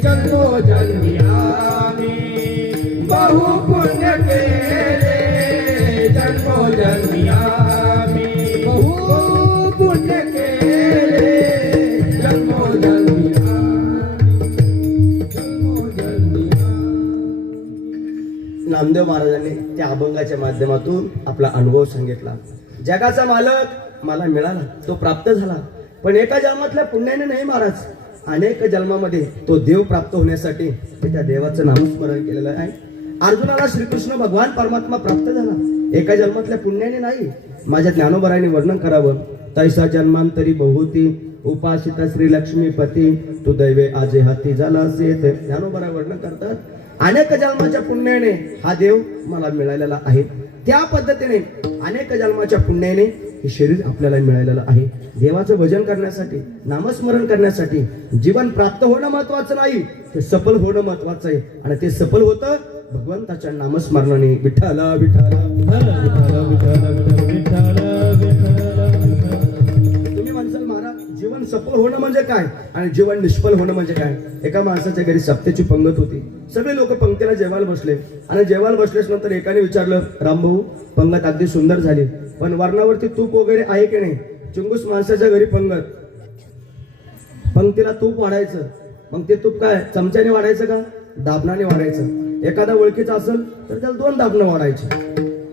जन्मोजन्मी आम्ही बहु पुण्य केले, जन्मोजन्मी आम्ही बहु पुण्य केले, जन्मोजन्मी आम्ही, जन्मोजन्मी आम्ही. नामदेव महाराजांनी त्या अभंगाच्या माध्यमातून आपला अनुभव सांगितला. जगाचा मालक मला मिळाला, तो प्राप्त झाला. पण एका जन्मातल्या पुण्याने नाही महाराज, अनेक जन्मामध्ये तो देव प्राप्त होण्यासाठी मी त्या देवाचं नामस्मरण केलेलं आहे. अर्जुनाला श्रीकृष्ण भगवान परमात्मा प्राप्त झाला एका जन्मातल्या पुण्याने नाही. माझ्या ज्ञानोबराने वर्णन करावं. तैसा जन्मांतरी बहुती उपासिता श्री लक्ष्मीपती तू दैवे आजे हाती झाला असे ज्ञानोबरा वर्णन करतात. अनेक जन्माच्या पुण्याने हा देव मला मिळालेला आहे. त्या पद्धतीने अनेक जन्माच्या पुण्याने हे शरीर आपल्याला मिळालेलं आहे. देवाचं भजन करण्यासाठी, नामस्मरण करण्यासाठी जीवन प्राप्त होणं महत्वाचं नाही, ते सफल होणं महत्वाचं आहे. आणि ते सफल होतं भगवंताच्या नामस्मरणाने. विठ्ठला विठ्ठला तुम्ही म्हणसाल महाराज जीवन सफल होणं म्हणजे काय आणि जीवन निष्फल होणं म्हणजे काय. एका माणसाच्या घरी सप्तेची पंगत होती. सगळे लोक पंक्तीला जेवायला बसले आणि जेवायला बसल्यास नंतर एकाने विचारलं, रामभाऊ पंगत अगदी सुंदर झाली, पण वरणावरती तूप वगैरे आहे की नाही. चिंगूस माणसाच्या घरी पंगत, पंक्तीला तूप वाढायचं. मग ते तूप काय चमच्याने वाढायचं का दाबणाने वाढायचं. एखादा ओळखीचा असेल तर त्याला 2 दाबणं वाढायचे.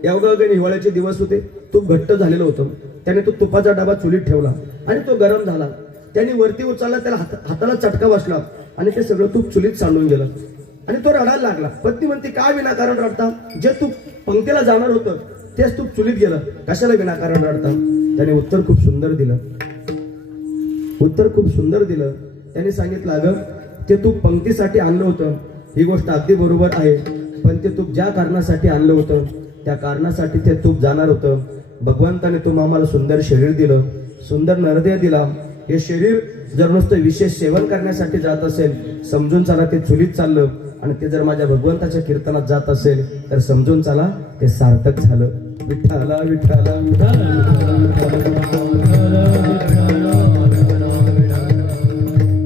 एवढं हिवाळ्याचे दिवस होते, तूप घट्ट झालेलं होतं. त्याने तो तुपाचा डबा चुलीत ठेवला आणि तो गरम झाला. त्याने वरती उचलला, त्याला हाताला चटका बसला आणि ते सगळं तूप चुलीत सांडून गेलं आणि तो रडायला लागला. पत्नी म्हणते, काय विनाकारण रडता, जे तूप पंक्तीला जाणार होतं तेच तूप चुलीत गेलं, कशाला विनाकारण रडता. त्याने उत्तर खूप सुंदर दिलं. त्याने सांगितलं, अगं ते तूप पंक्तीसाठी आणलं होतं, ही गोष्ट अगदी बरोबर आहे, पण ते तूप ज्या कारणासाठी आणलं होतं त्या कारणासाठी ते तूप जाणार होतं. भगवंताने तुम्ही आम्हाला सुंदर शरीर दिलं, सुंदर नरदेह दिला. हे शरीर जर नुसतं विशेष सेवन करण्यासाठी जात असेल, समजून चला ते चुलीत चाललं. आणि ते जर माझ्या भगवंताच्या कीर्तनात जात असेल तर समजून चला ते सार्थक झालं. विठ्ठला विठ्ठला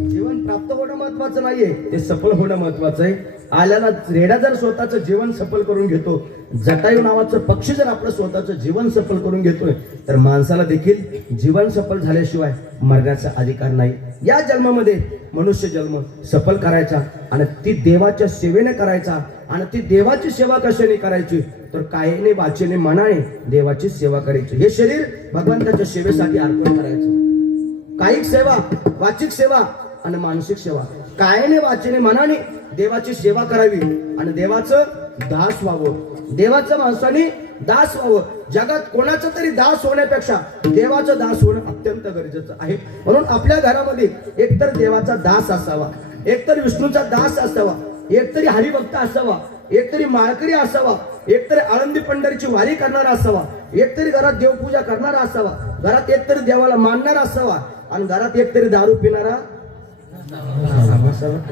जीवन प्राप्त होणं महत्वाचं नाहीये, ते सफल होणं महत्वाचं आहे. आल्याला रेडा जर स्वतःचं जीवन सफल करून घेतो, जटायू नावाचं पक्षी जर आपलं स्वतःचं जीवन सफल करून घेतोय, तर माणसाला देखील जीवन सफल झाल्याशिवाय मरण्याचा अधिकार नाही. या जन्मामध्ये मनुष्य जन्म सफल करायचा आणि ती देवाच्या सेवेने करायचा. आणि ती देवाची सेवा कशाने करायची तर कायेने वाचेने मनाने देवाची सेवा करायची. हे शरीर भगवंताच्या सेवेसाठी अर्पण करायचं. कायिक सेवा, वाचिक सेवा आणि मानसिक सेवा. कायेने वाचेने मनाने देवाची सेवा करावी आणि देवाचं दास व्हावं. देवाचं माणसाने दास व्हावं. जगात कोणाचं तरी दास होण्यापेक्षा देवाचं दास होणं अत्यंत गरजेचं आहे. म्हणून आपल्या घरामध्ये एकतर देवाचा दास असावा, एकतर विष्णूचा दास असावा, एकतरी हरिभक्त असावा, एकतरी माळकरी असावा, एकतरी आळंदी पंढरीची वारी करणारा असावा, एकतरी घरात देवपूजा करणारा असावा, घरात एकतरी देवाला मानणारा असावा आणि घरात एकतरी दारू पिणारा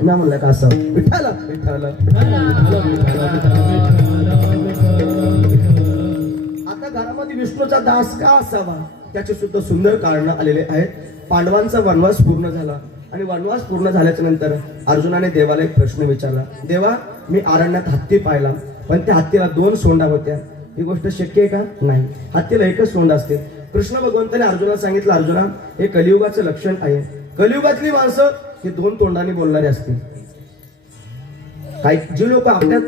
ना म्हणलं का असावं. विठ्ठला विठ्ठला आता घरामध्ये विष्णूचा दास का असावा त्याचे सुद्धा सुंदर कारण आलेले आहेत. पांडवांचा वनवास पूर्ण झाला आणि वनवास पूर्ण झाल्याच्या नंतर अर्जुनाने देवाला एक प्रश्न विचारला, देवा मी अरण्यात हत्ती पाहिला, पण त्या हत्तीला 2 सोंडा होत्या, ही गोष्ट शक्य आहे का. नाही, हत्तीला एकच सोंड असते. कृष्ण भगवंताने अर्जुनाला सांगितलं, अर्जुना हे कलियुगाचं लक्षण आहे. कलियुगातली माणसं हे 2 तोंडाने बोलणारे असतील. काही जी लोक आपल्या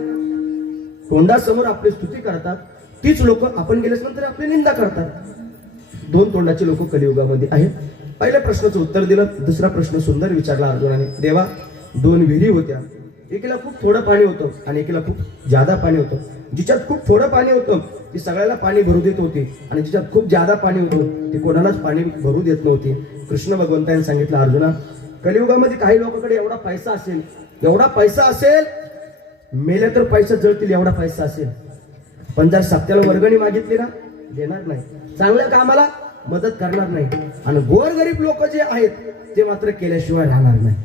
तोंडासमोर आपली स्तुती करतात तीच लोक आपण गेल्याच नंतर आपली निंदा करतात. 2 तोंडाची लोक कलियुगामध्ये आहेत. पहिल्या प्रश्नाचं उत्तर दिलं. दुसरा प्रश्न सुंदर विचारला अर्जुनाने, देवा 2 विहिरी होत्या, एकीला खूप थोडं पाणी होतं आणि एकीला खूप जादा पाणी होतं. जिच्यात खूप थोडं पाणी होतं ती सगळ्याला पाणी भरू देत होती आणि जिच्यात खूप जादा पाणी होतं ती कोणालाच पाणी भरू देत नव्हती. कृष्ण भगवंताने सांगितलं, अर्जुना कलियुगामध्ये काही लोकांकडे एवढा पैसा असेल, मेले तर पैसा जळतील एवढा पैसा असेल, पण जर सत्याला वर्गणी मागितली ना देणार नाही, चांगल्या कामाला मदत करणार नाही आणि गोरगरीब लोक जे आहेत ते मात्र केल्याशिवाय राहणार नाही.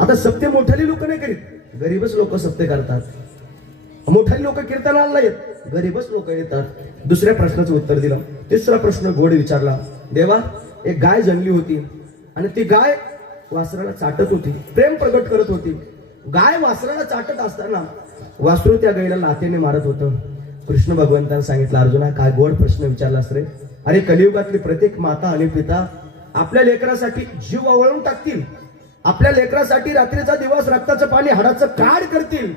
आता सत्य मोठाली लोक नाही करीत, गरीबच लोक सत्य करतात. मोठाली लोक कीर्तनाला नाही येत, गरीबच लोक येतात. दुसऱ्या प्रश्नाचं उत्तर दिलं. तिसरा प्रश्न गोड विचारला, देवा एक गाय जन्मली होती आणि ती गाय वासराला चाटत होती, प्रेम प्रगट करत होती. गाय वासराला चाटत असताना वासरू त्या गायीला लाथेने मारत होतं. कृष्ण भगवंतांनी सांगितलं, अर्जुना काय गोड प्रश्न विचारलास रे. अरे कलियुगातली प्रत्येक माता आणि पिता आपल्या लेकरासाठी जीव आवळून टाकतील, आपल्या लेकरासाठी रात्रीचा दिवस रक्ताचं पाणी हाडाचं काढ करतील,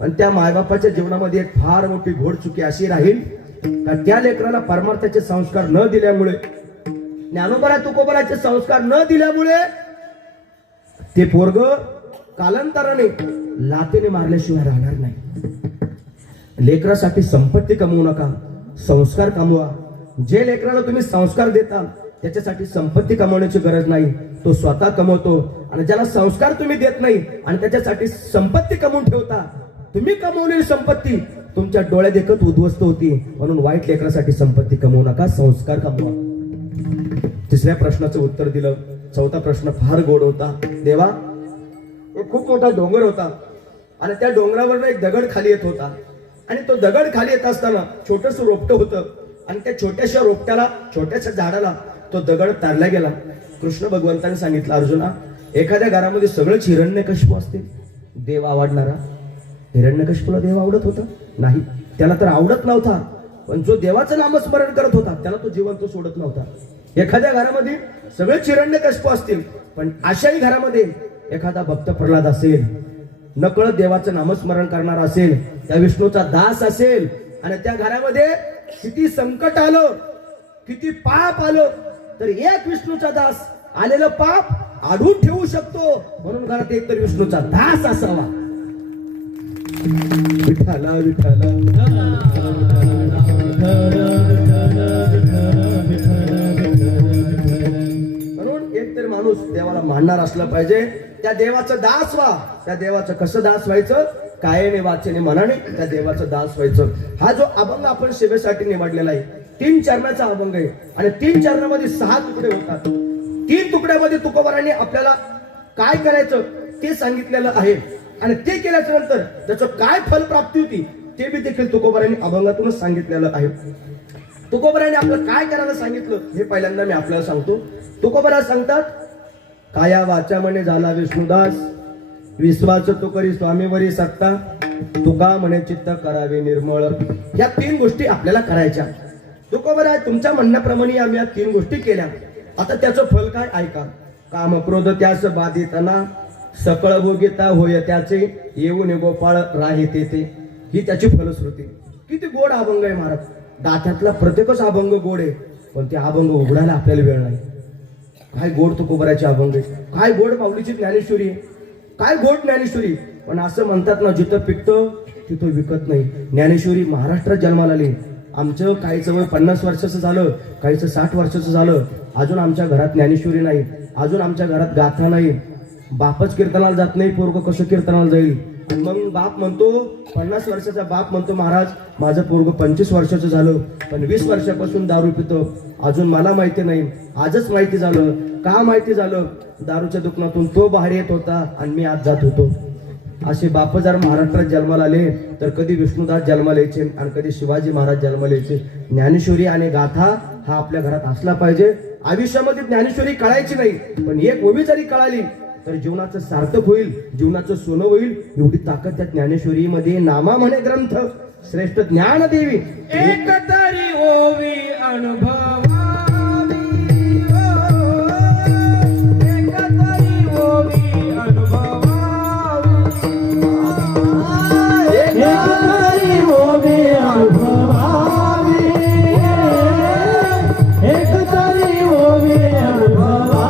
पण त्या मायबापाच्या जीवनामध्ये एक फार मोठी घोड चुकी अशी राहील का त्या लेकराला परमार्थाचे संस्कार न दिल्यामुळे, ज्ञानोबा तुकोबराचे संस्कार न दिल्यामुळे ते पोरग कालांतराने लातेने मारल्याशिवाय राहणार नाही. लेकरासाठी संपत्ती कमवू नका, संस्कार कमवा. जे लेकराला तुम्ही संस्कार देता त्याच्यासाठी संपत्ती कमवण्याची गरज नाही, तो स्वतः कमवतो. आणि ज्याला संस्कार तुम्ही देत नाही आणि त्याच्यासाठी संपत्ती कमवून ठेवता, तुम्ही कमवलेली संपत्ती तुमच्या डोळ्या देखत उद्ध्वस्त होती. म्हणून वाईट लेकरासाठी संपत्ती कमवू नका, संस्कार कमवा. तिसऱ्या प्रश्नाचं उत्तर दिलं. चौथा प्रश्न फार गोड होता. देवा, एक खूप मोठा डोंगर होता आणि त्या डोंगरावर एक दगड खाली येत होता आणि तो दगड खाली येत असताना छोटस रोपटं होतं आणि त्या छोट्याशा रोपट्याला, छोट्याशा झाडाला तो दगड तारला गेला. कृष्ण भगवंताने सांगितलं, अर्जुना, एखाद्या घरामध्ये सगळंच हिरण्यकशिपू असते, देव आवडणारा? हिरण्यकशिपूला देव आवडत होता? नाही, त्याला तर आवडत नव्हता. पण जो देवाचं नामस्मरण करत होता त्याला तो जिवंत सोडत नव्हता. एखाद्या घरामध्ये सगळे हिरण्यकशिपू असतील, पण अशाही घरामध्ये एखादा भक्त प्रल्हाद असेल, नकळत देवाचं नामस्मरण करणार असेल, त्या विष्णूचा दास असेल आणि त्या घरामध्ये किती संकट आलं, किती पाप आलं, तर एक विष्णूचा दास आलेलं पाप आढून ठेवू शकतो. म्हणून घरात एकतर विष्णूचा दास असावा. विठाला विठाला म्हणून एकतर माणूस देवाला मानणार असला पाहिजे, त्या देवाचं दास व्हा. त्या देवाचं कसं दास व्हायचं? कायेने वाचेने मनाने त्या देवाचं दास व्हायचं. हा जो अभंग आपण सेवेसाठी निवडलेला आहे, 3 चरणाचा अभंग आहे आणि 3 चरणामध्ये 6 तुकडे होतात. 3 तुकड्यामध्ये तुकोबारांनी आपल्याला काय करायचं ते सांगितलेलं आहे आणि ते केल्याच्या नंतर त्याचं काय फलप्राप्ती होती ते बी देखील तुकोबारांनी अभंगातूनच सांगितलेलं आहे. तुकोबारांनी आपलं काय करायला सांगितलं हे पहिल्यांदा मी आपल्याला सांगतो. तुकोबारा सांगतात, काया वाचा म्हणे झाला विष्णुदास, विश्वास तो करी स्वामीवरी सत्ता, तुका म्हणे चित्त करावे निर्मळ. या 3 गोष्टी आपल्याला करायच्या. तुकोबारा, तुमच्या म्हणण्याप्रमाणे आम्ही या 3 गोष्टी केल्या. आता त्याचं फल काय ऐका. काम क्रोध त्यास बाधितना, सकळ भोगिता होय त्याचे, येऊन गोपाळ राहे ते. ही त्याची फलश्रुती. किती गोड अभंग आहे महाराज. दात्यातला प्रत्येकच अभंग गोड आहे, पण ते अभंग उघडायला आपल्याला वेळ नाही. काय गोड तुकोबाराचे अभंग आहे, काय गोड माऊलीची ज्ञानेश्वरी आहे, काय गोड ज्ञानेश्वरी. पण असं म्हणतात ना, जिथं पिकतं तिथं विकत नाही. ज्ञानेश्वरी महाराष्ट्रात जन्माला आली. आमचं काहीचं वय 50 वर्षाचं झालं, काहीचं 60 वर्षाचं झालं, अजून आमच्या घरात ज्ञानेश्वरी नाही, अजून आमच्या घरात गाथा नाही. बापच कीर्तनाला जात नाही, पोरग कसं कीर्तनाला जाईल? आणि मग बाप म्हणतो, 50 वर्षाचा बाप म्हणतो, महाराज माझं पोरग 25 वर्षाचं झालं, पण 20 वर्षापासून दारू पितो, अजून मला माहिती नाही. आजच माहिती झालं. का माहिती झालं? दारूच्या दुकानातून तो बाहेर येत होता आणि मी आत जात होतो. असे बाप जर महाराष्ट्रात जन्माला आले तर कधी विष्णुदास जन्माला यायचे आणि कधी शिवाजी महाराज जन्माला यायचे. ज्ञानेश्वरी आणि गाथा हा आपल्या घरात असला पाहिजे. आयुष्यामध्ये ज्ञानेश्वरी कळायची नाही, पण एक ओवी जरी कळाली तर जीवनाचं सार्थक होईल, जीवनाचं सोनं होईल. एवढी ताकद त्या ज्ञानेश्वरीमध्ये. नामा म्हणे ग्रंथ श्रेष्ठ ज्ञान देवी, एक तरी ओवी अनुभवावी, एक तरी ओवी अनुभवावी, एक तरी ओवी अनुभवावी, एक तरी ओवी अनुभवावी.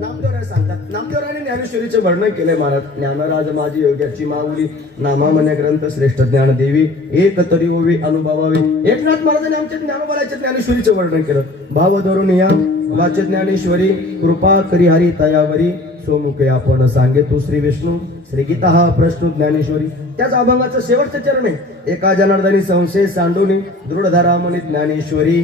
नामदेवराय सांगतात. नामदेवरायाने ज्ञानेश्वरीचे वर्णन केले महाराज. ज्ञानराज माझी योग्याची माऊली, नामा म्हणे ग्रंथ श्रेष्ठ ज्ञान देवी, एक तरी ओवी अनुभवावी. एकनाथ महाराजांनी आमच्या ज्ञानोबाराच्या ज्ञानेश्वरीचे वर्णन केलं. भाव धरून या वाच ज्ञानेश्वरी, कृपा करी हरी तयावरी, सोमुखे आपण सांगे तू श्री विष्णू, श्री गीता हा प्रश्न ज्ञानेश्वरी. त्याच अभंगाचं शेवटचं चरण आहे, एका जनार्दनी संशय सांडूनी, दृढ धरा म्हणे ज्ञानेश्वरी.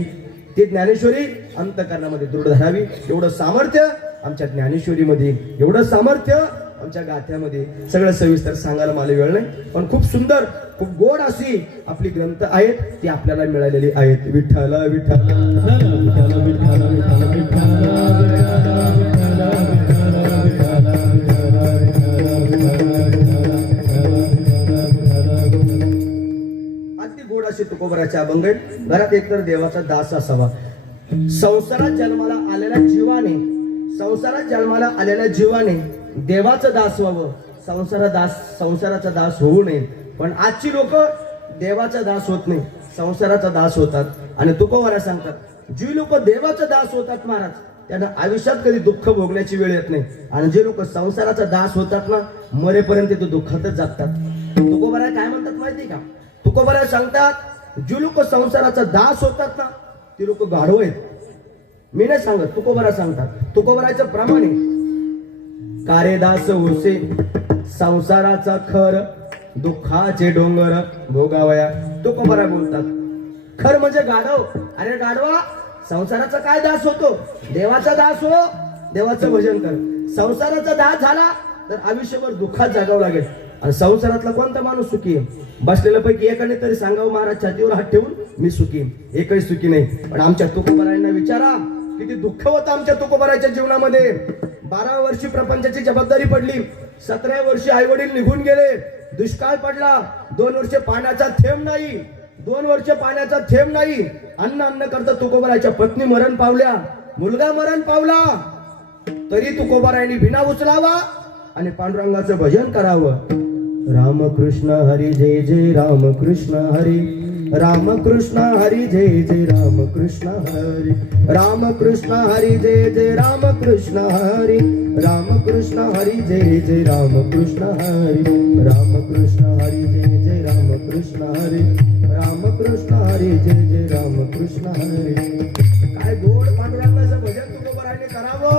ती ज्ञानेश्वरी अंतकरणामध्ये दृढ धरावी. एवढं सामर्थ्य आमच्या ज्ञानेश्वरीमध्ये, एवढं सामर्थ्य आमच्या गाथ्यामध्ये. सगळं सविस्तर सांगायला मला वेळ नाही, पण खूप सुंदर, खूप गोड अशी आपली ग्रंथ आहेत, ती आपल्याला मिळालेली आहेत. विठ्ठल विठ्ठल विठ्ठल विठ्ठल विठ्ठल अगदी गोड अशी तुकोबाराचे अभंग आहेत. घरात एकतर देवाचा दास असावा. संसारात जन्माला आलेल्या जीवाने, संसारात जन्माला आलेल्या जीवाने देवाचं दास व्हावं. संसाराचा दास होऊ नये. पण आजची लोक देवाचा दास होत नाही, संसाराचा दास होतात. आणि तुकोबारा सांगतात, जी लोक देवाचा दास होतात महाराज, त्यांना आयुष्यात कधी दुःख भोगण्याची वेळ येत नाही. आणि जे लोक संसाराचा दास होतात ना, मरेपर्यंत ते दुःखातच जातात. तुकोबारा काय म्हणतात माहिती का? तुकोबारा सांगतात, जी लोक संसाराचा दास होतात ना, ती लोक गाढव आहेत. मी नाही सांगत, तुकोबारा सांगतात. तुकोबाराचं प्रमाण आहे, कारे दास होसे संसाराचा खर, दुःखाचे डोंगर भोगावया. तुकोबारा बोलतात, खर म्हणजे गाढव. अरे गाढवा, संसाराचा काय दास होतो? देवाचा दास हो, देवाचं भजन कर. संसाराचा दास झाला तर आयुष्यभर दुःखात जागावं लागेल. आणि संसारातला कोणता माणूस सुखी आहे? बसलेल्या पैकी एकाने तरी सांगावं महाराज छातीवर हात ठेवून, मी सुखी. एकही सुखी नाही. पण आमच्या तुकोबारांना विचारा, किती दुःख होतं आमच्या तुकोबाराच्या जीवनामध्ये. 12 वर्षी प्रपंचाची जबाबदारी पडली, 17 वर्षी आई वडील निघून गेले, दुष्काळ पडला, 2 वर्ष पाण्याचा थेंब नाही, 2 वर्ष पाण्याचा थेंब नाही. अन्न करता तुकोबाराच्या पत्नी मरण पावल्या, मुलगा मरण पावला, तरी तुकोबारायांनी विना उचलावा आणि पांडुरंगाचं भजन करावं. रामकृष्ण हरी जय जय रामकृष्ण हरी, रामकृष्ण हरी जय जय रामकृष्ण हरी, रामकृष्ण हरी जय जय रामकृष्ण हरी, रामकृष्ण हरी जय जय रामकृष्ण हरी, रामकृष्ण हरी जय जय रामकृष्ण हरी, रामकृष्ण हरी जय जय रामकृष्ण हरी. काय गोड पांडुरंगाचं भजन तुकोबाराने करावं.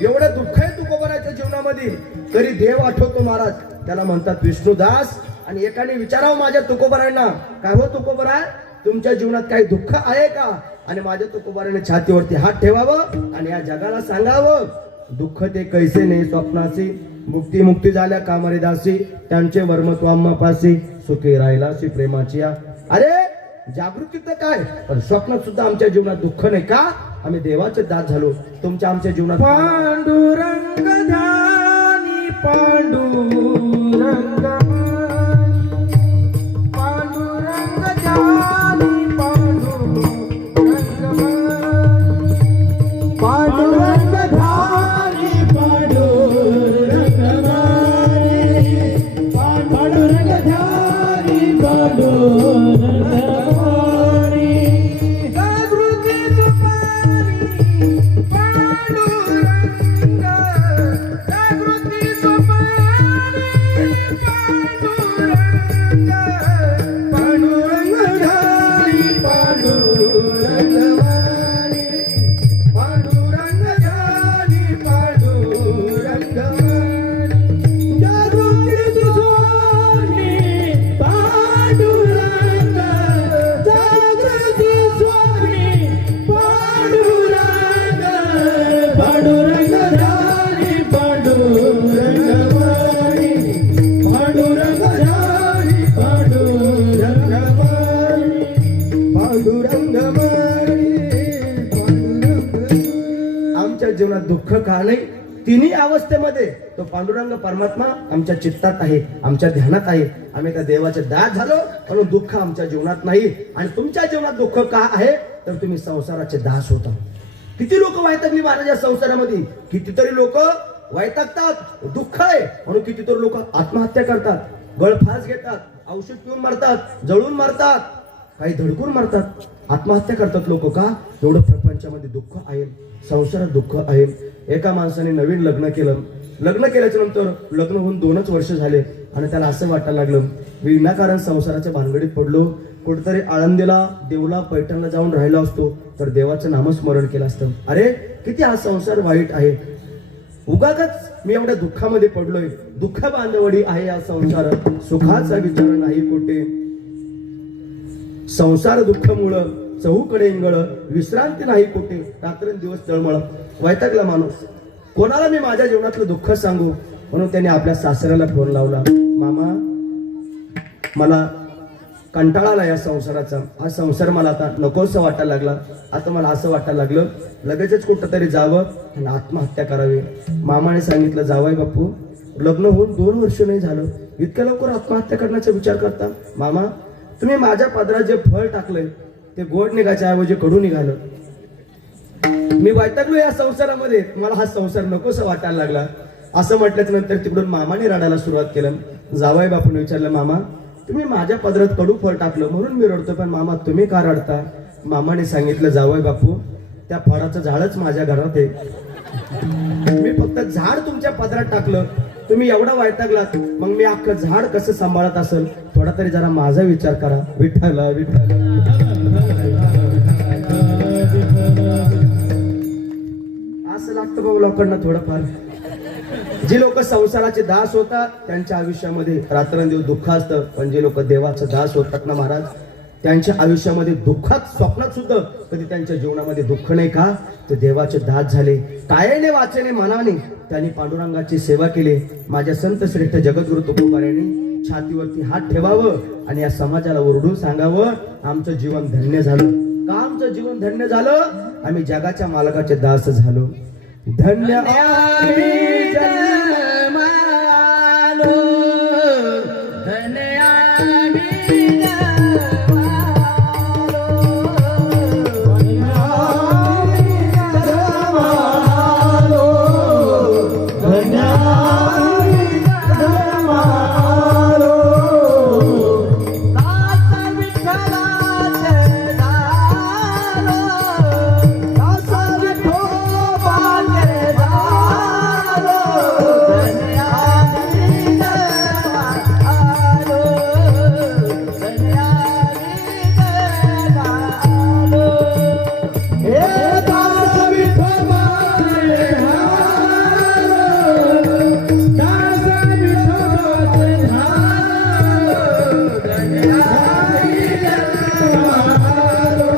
एवढं दुःख आहे तुकोबाराच्या जीवनामध्ये, तरी देव आठवतो महाराज. त्याला म्हणतात विष्णुदास. आणि एकाने विचारावं माझ्या तुकोबारांना, काय हो तुकोबारा, तुमच्या जीवनात काही दुःख आहे का? आणि माझ्या तुकोबाराने छातीवरती हात ठेवावं आणि या जगाला सांगावं, दुःख ते कैसे नाही स्वप्नासी, मुक्ती मुक्ती झाल्या कामरे दासी, त्यांचे वर्म तू आम्हापासी, सुखी राहिलासी प्रेमाची या. अरे जागृती तर काय, पण स्वप्नात सुद्धा आमच्या जीवनात दुःख नाही का? आम्ही देवाचे दास झालो. तुमच्या आमच्या जीवनात पांडुरंग ध्यानी, पांडुरंग पांडुरंग ध्यानी, पांडुरंग पांडुरंग ध्यानी, पांडुरंग पांडुरंग ध्यानी, पांडुरंग आमच्या जीवनात दुःख का नाही? तिन्ही अवस्थेमध्ये तो पांडुरंग परमात्मा आमच्या चित्तात आहे, आमच्या ध्यानात आहे. आम्ही त्या देवाचे दास झालो, म्हणून दुःख आमच्या जीवनात नाही. आणि तुमच्या जीवनात दुःख का आहे? तर तुम्ही संसाराचे दास होता. किती लोक वैतागली महाराज या संसारामध्ये, कितीतरी लोक वैतागतात, दुःख आहे म्हणून कितीतरी लोक आत्महत्या करतात, गळफास घेतात, औषध पिऊन मरतात, जळून मरतात, काही धडकून मरतात, आत्महत्या करतात लोक. का? एवढं प्रपंचामध्ये दुःख आहे, संसारात दुःख आहे. एका माणसाने नवीन लग्न केलं, लग्न केल्याच्या नंतर लग्न होऊन 2च वर्ष झाले आणि त्याला असं वाटायला लागलं, विनाकारण संसाराच्या भानगडीत पडलो, कुठेतरी आळंदीला, देवला, पैठणला जाऊन राहिलो असतो तर देवाचं नामस्मरण केलं असतं. अरे किती हा संसार वाईट आहे, उगाच मी एवढ्या दुःखामध्ये पडलोय, दुःख बांधवडी आहे हा संसार, सुखाचा विचार नाही कुठे. संसार दुःख मुळ चहूकडे इंगळ, विश्रांती नाही कुठे, रात्रंदिवस तळमळ. वैतागला माणूस, कोणाला मी माझ्या जीवनातलं दुःख सांगू? म्हणून त्याने आपल्या सासऱ्याला फोन लावला, मामा मला कंटाळा आला या संसाराचा, हा संसार मला आता नकोसं वाटायला लागला, आता मला असं वाटायला लागलं लगेचच कुठं तरी जावं आणि आत्महत्या करावी. मामाने सांगितलं, जावई बापू लग्न होऊन 2 वर्ष नाही झालं, इतक्या लवकर आत्महत्या करण्याचा विचार करता? मामा तुम्ही माझ्या पदरात जे फळ टाकलंय ते गोड निघायच्या ऐवजी कडू निघालं. मी वैतागलो या संसारामध्ये, मला हा संसार नकोसा वाटायला लागला. असं म्हटल्याच्या नंतर तिकडून मामाने रडायला सुरुवात केलं. जावई बापूने विचारलं, मामा तुम्ही माझ्या पदरात कडू फळ टाकलं म्हणून मी रडतो. पण मामा तुम्ही का रडता? मामाने सांगितलं, जावई बापू, त्या फळाचं झाडच माझ्या घरात आहे. मी फक्त झाड तुमच्या पदरात टाकलं, तुम्ही एवढा वैतागलात, मग मी अख्खं झाड कसं सांभाळत असेल? थोडा तरी जरा माझा विचार करा. विठ्ठल विठ्ठल. असं लागतं भाऊ लोकांना थोडंफार. जे लोक संसाराचे दास होतात त्यांच्या आयुष्यामध्ये रात्रंदिवस दुःख असतं, पण जे लोक देवाचे दास होतात ना महाराज, त्यांच्या आयुष्यामध्ये दुःखात स्वप्नात सुद्धा कधी त्यांच्या जीवनामध्ये दुःख नाही. का? ते देवाचे दास झाले. कायेने वाचेने मनाने त्यांनी पांडुरंगाची सेवा केली. माझ्या संत श्रेष्ठ जगद्गुरु तुकोबारायांनी छातीवरती हात ठेवावं आणि या समाजाला ओरडून सांगावं, आमचं जीवन धन्य झालं. का आमचं जीवन धन्य झालं? आम्ही जगाच्या मालकाचे दास झालो. धन्य आम्ही जन्मालो, धन्य आम्ही जन्मालो, धन्य आम्ही जन्मालो. दास विठ्ठलाचे झालो, दास विठोबाचे झालो, धन्य आम्ही जन्मालो, धन्य आम्ही जन्मालो. हे दास विठोबाचे झालो, दास विठोबाचे झालो, धन्य आम्ही जन्मालो,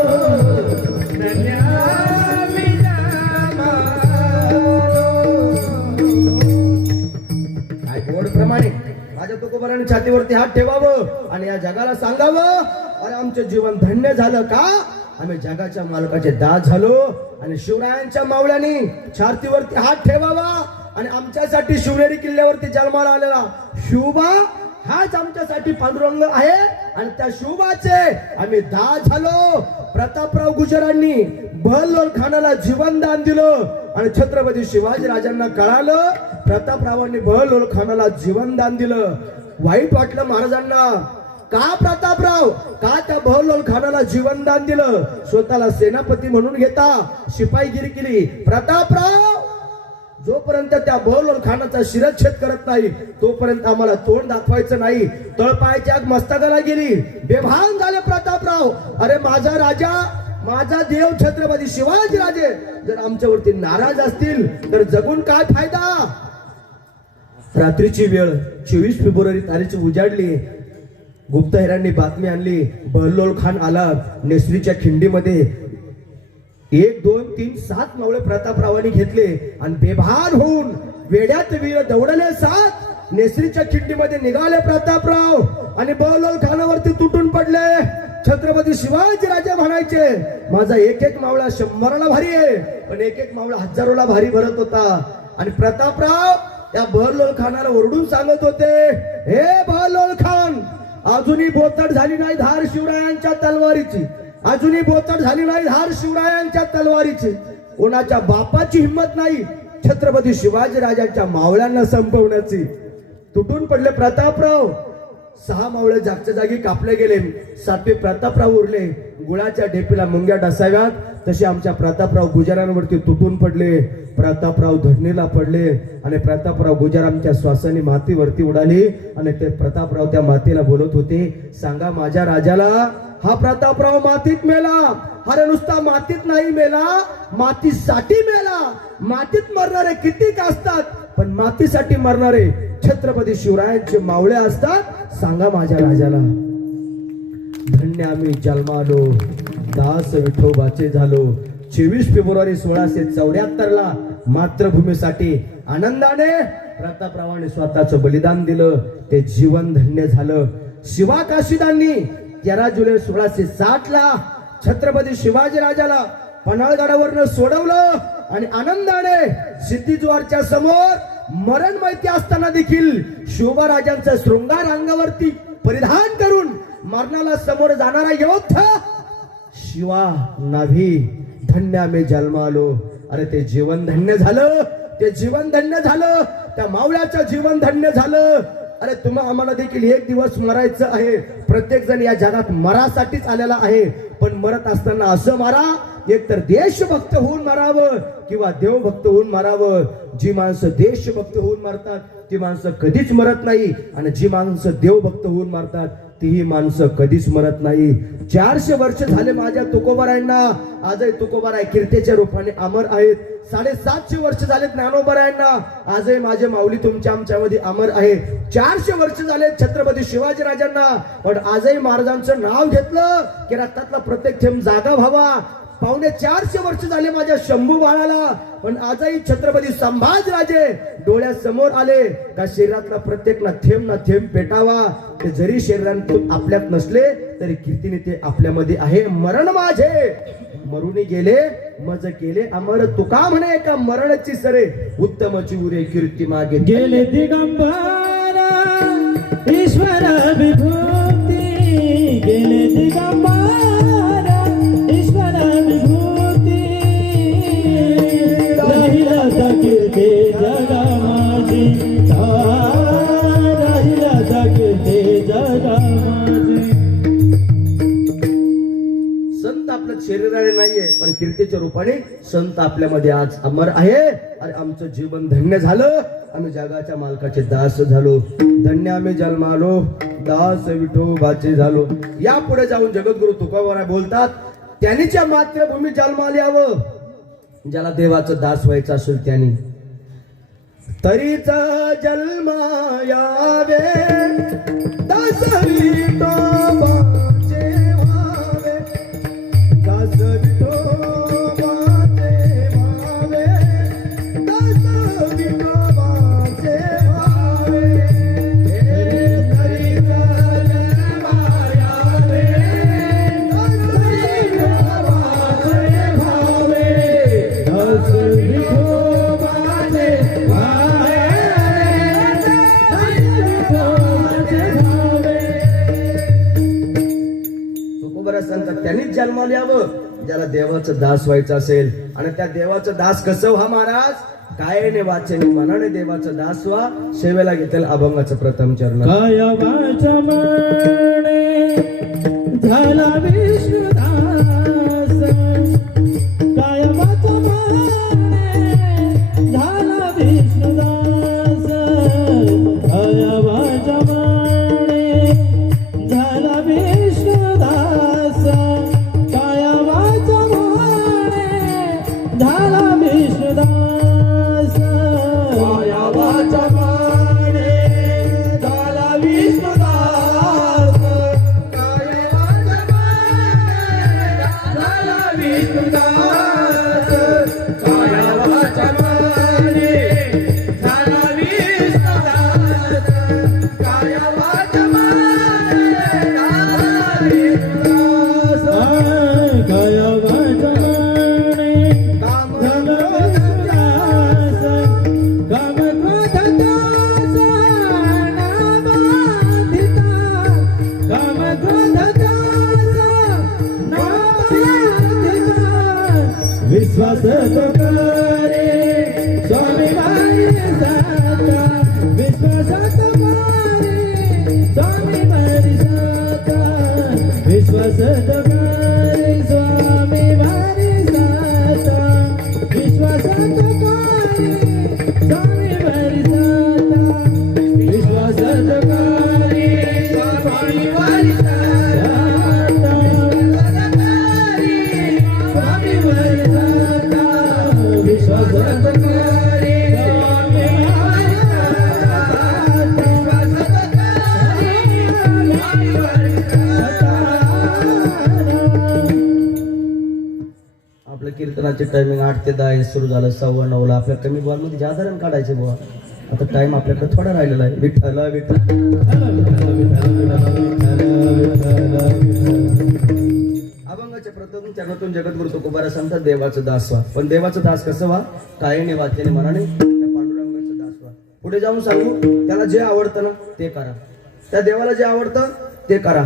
धन्य आम्ही जन्मालो. काय गोड प्रमाणे माझ्या तुकोबाराने छातीवरती हात ठेवावं आणि या जगाला सांगावं, अरे आमचं जीवन धन्य झालं. का? आम्ही जगाच्या मालकाचे दास झालो. आणि शिवरायांच्या मावळ्यांनी छातीवरती हात ठेवावा आणि आमच्यासाठी शिवनेरी किल्ल्यावरती जन्माला आलेला शिवबा हाच आमच्यासाठी पांडुरंग आहे. आणि त्या शिवबाचे आम्ही दास झालो. प्रतापराव गुजरांनी बहलोल खानाला जीवनदान दिलं आणि छत्रपती शिवाजी राजांना कळालं प्रतापरावांनी बहलोल खानाला जीवनदान दिलं. वाईट वाटलं महाराजांना. का प्रतापराव? का त्या बहलोल खानाला जीवनदान दिलं? स्वतःला सेनापती म्हणून घेता शिपाईगिरी केली. प्रतापराव जोपर्यंत त्या बहलोल खानाचा शिरच्छेद करत नाही तोपर्यंत आम्हाला तोंड दाखवायचं नाही. तळपायाची आग मस्तकाला गेली. बेभान झाले प्रतापराव. अरे माझा राजा, माझा देव छत्रपती शिवाजी राजे जर आमच्यावरती नाराज असतील तर जगून काय फायदा? रात्रीची वेळ 24 फेब्रुवारी तारीख उजाडली. गुप्तहेरांनी बातमी आणली, बहलोल खान आला. नेसरीच्या खिंडीमध्ये 1 2 3 7 मावळे प्रतापरावांनी घेतले आणि बेभान होऊन वेड्यात वीर दौडले 7. नेसरीच्या खिंडीमध्ये निघाले प्रतापराव आणि बहलोल खानावरती तुटून पडले. छत्रपती शिवाजी राजे म्हणायचे, माझा एक एक मावळा 100ला भारी आहे, पण एक एक मावळा 1000ला भारी भरत होता. आणि प्रतापराव त्या बहलोल खानाला ओरडून सांगत होते, हे बहलोल खान, अजूनही बोचट झाली नाही धार शिवरायांच्या तलवारीची. अजूनही बोचट झाली नाही धार शिवरायांच्या तलवारीची. कोणाच्या बापाची हिंमत नाही छत्रपती शिवाजी राजांच्या मावळ्यांना संपवण्याची. तुटून पडले प्रतापराव. 6 मावळे जागच्या जागी कापले गेले. 7वे प्रतापराव उरले. गुळाच्या ढेपीला मुंग्या डसाव्यात तसे आमच्या प्रतापराव गुजरांवरती तुटून पडले. प्रतापराव धरणीला पडले आणि प्रतापराव गुजर आमच्या श्वासाने मातीवरती उडाली. आणि ते प्रतापराव त्या मातीला बोलत होते, सांगा माझ्या राजाला, हा प्रतापराव मातीत मेला. अरे नुसता मातीत नाही मेला, मातीसाठी मेला. मातीत मरणारे कितीक असतात, पण मातीसाठी मरणारे छत्रपती शिवरायांचे मावळे असतात. सांगा माझ्या राजाला. धन्य आम्ही जन्मालो, दास विठोबाचे झालो. 24 फेब्रुवारी 1674 मातृभूमीसाठी आनंदाने प्रतापरावांनी स्वतःचं बलिदान दिलं. ते जीवन धन्य झालं. शिवा काशीदांनी 13 जुलै 1660 छत्रपती शिवाजी राजाला पन्हाळगडावरनं सोडवलं आणि आनंदाने सिद्धीज्वारच्या समोर मरण माहिती असताना देखील शिवबा राजांचा शृंगार अंगावरती परिधान करून मरणाला समोर जाणारा योद्धा शिवा नाभी. धन्य आम्ही जन्मालो. अरे ते जीवन धन्य झालं. ते जीवन धन्य झालं. त्या मावळ्याचं जीवन धन्य झालं. अरे तुम्हा आम्हाला देखील एक दिवस मरायचं आहे. प्रत्येक जण या जगात मरासाठीच आलेला आहे. पण मरत असताना असं मारा, एकतर देशभक्त होऊन मारावं किंवा देवभक्त होऊन मारावं. जी माणसं देशभक्त होऊन मारतात ती माणसं कधीच मरत नाही, आणि जी माणसं देवभक्त होऊन मारतात तीही माणसं कधीच मरत नाही. 400 वर्ष झाले माझ्या तुकोबारायांना. आजही तुकोबाराय कीर्तीच्या रूपाने अमर आहेत. 750 वर्ष झाले ज्ञानोबारायांना. आजही माझे माऊली तुमच्या आमच्यामध्ये अमर आहे. 400 वर्ष झाले छत्रपती शिवाजी राजांना. पण आजही महाराजांचं नाव घेतलं की रक्तातला प्रत्येक थेंब जागा व्हावा. 450 वर्ष झाले माझ्या शंभू बाळाला. पण आजही छत्रपती संभाजीराजे डोळ्यासमोर आले का शरीरातला प्रत्येक ना थेंब पेटावा. ते जरी शरीरातून आपल्यात नसले तरी कीर्तीने ते आपल्यामध्ये आहे. मरण माझे मरुनी गेले मज केले अमर. तुका म्हणे का मरणाची सरे उत्तमची उरे कीर्ती मागे गेले दिगंबर ईश्वर विभूती. गेले दिगंबर ईश्वर विभूती. राहिला कीर्ती जगा माझी. राहिला कीर्ती जगा माझी. संत आपल्या शरीराने नाहीये पण कीर्तीच्या रूपाने संत आपल्यामध्ये आज अमर आहे. आणि आमचं जीवन धन्य झालं. आम्ही जगाच्या मालकाचे दास झालो. धन्य आम्ही जन्मालो दास विठोबाचे झालो. यापुढे जाऊन जगद्गुरु तुकोबाराय बोलतात, त्यांनीच्या मातृभूमी जन्माला यावं. ज्याला देवाचं दास व्हायचं असेल त्यांनी तरीच जन्म यावे. दास विठोबाचे व्हावे. दास विठोबाचे व्हावे. दास विठोबाचे व्हावे. तरीच जन्म यावे. दास विठोबाचे व्हावे. दास विठोबाचे व्हावे. तुकोबाराय सांगतात त्यांनीच जन्माला यावं ज्याला देवाचं दास व्हायचं असेल. आणि त्या देवाचं दास कसं व्हा महाराज? कायने वाचेने मनाने देवाचं दास व्हा. सेवेला घेतील अभंगाचं प्रथम चरण. काय वाचा म्हणे झाला विष्णुदास. काय वाचा म्हणे झाला विष्णुदास. काय वाचा म्हणे झाला विष्णुदास. काय वाचा म्हणे झाला विष्णुदास. काय वाचा म्हणे झाला विष्णुदास. काय वाचा म्हणे झाला विष्णुदास. काय वाचा म्हणे झाला विष्णुदास. काय वाचा म्हणे झाला विष्णुदास. काय वाचा म्हणे काम धनदास. काम क्रोधदास नाबाधिता. काम क्रोधदास नाबाधिता. विश्वास तो करे स्वामी मारी साता. विश्वास तो करे स्वामी मारी साता. विश्वास तो करे स्वामी मारी साता. विश्वास तो करे स्वामी मारी साता. विश्वास तो करे स्वामी मारी साता. स्वामी मारी साता. विश्वास तो करे स्वामी मारी साता. विश्वास तो करे स्वामी मारी साता. आपल्या कीर्तनाचे टायमिंग 8 ते 10 आहे. सुरू झालं 9:15. आपल्या कमी बॉल मध्ये जाधारण काढायचे बुवा. आता टाइम आपल्याकडे थोडा राहिलेला आहे. विठ्ठल विठ्ठल. अभंगाच्या प्रथम चरणातून जगद्गुरु तुकोबाराय सांगतात देवाचं दास व्हा. पण देवाचं दास कसं व्हा? कायने वाचेने मनाने त्या पांडुरंगाचं दास व्हा. पुढे जाऊन सांगू त्याला जे आवडतं ना ते करा. त्या देवाला जे आवडतं ते करा.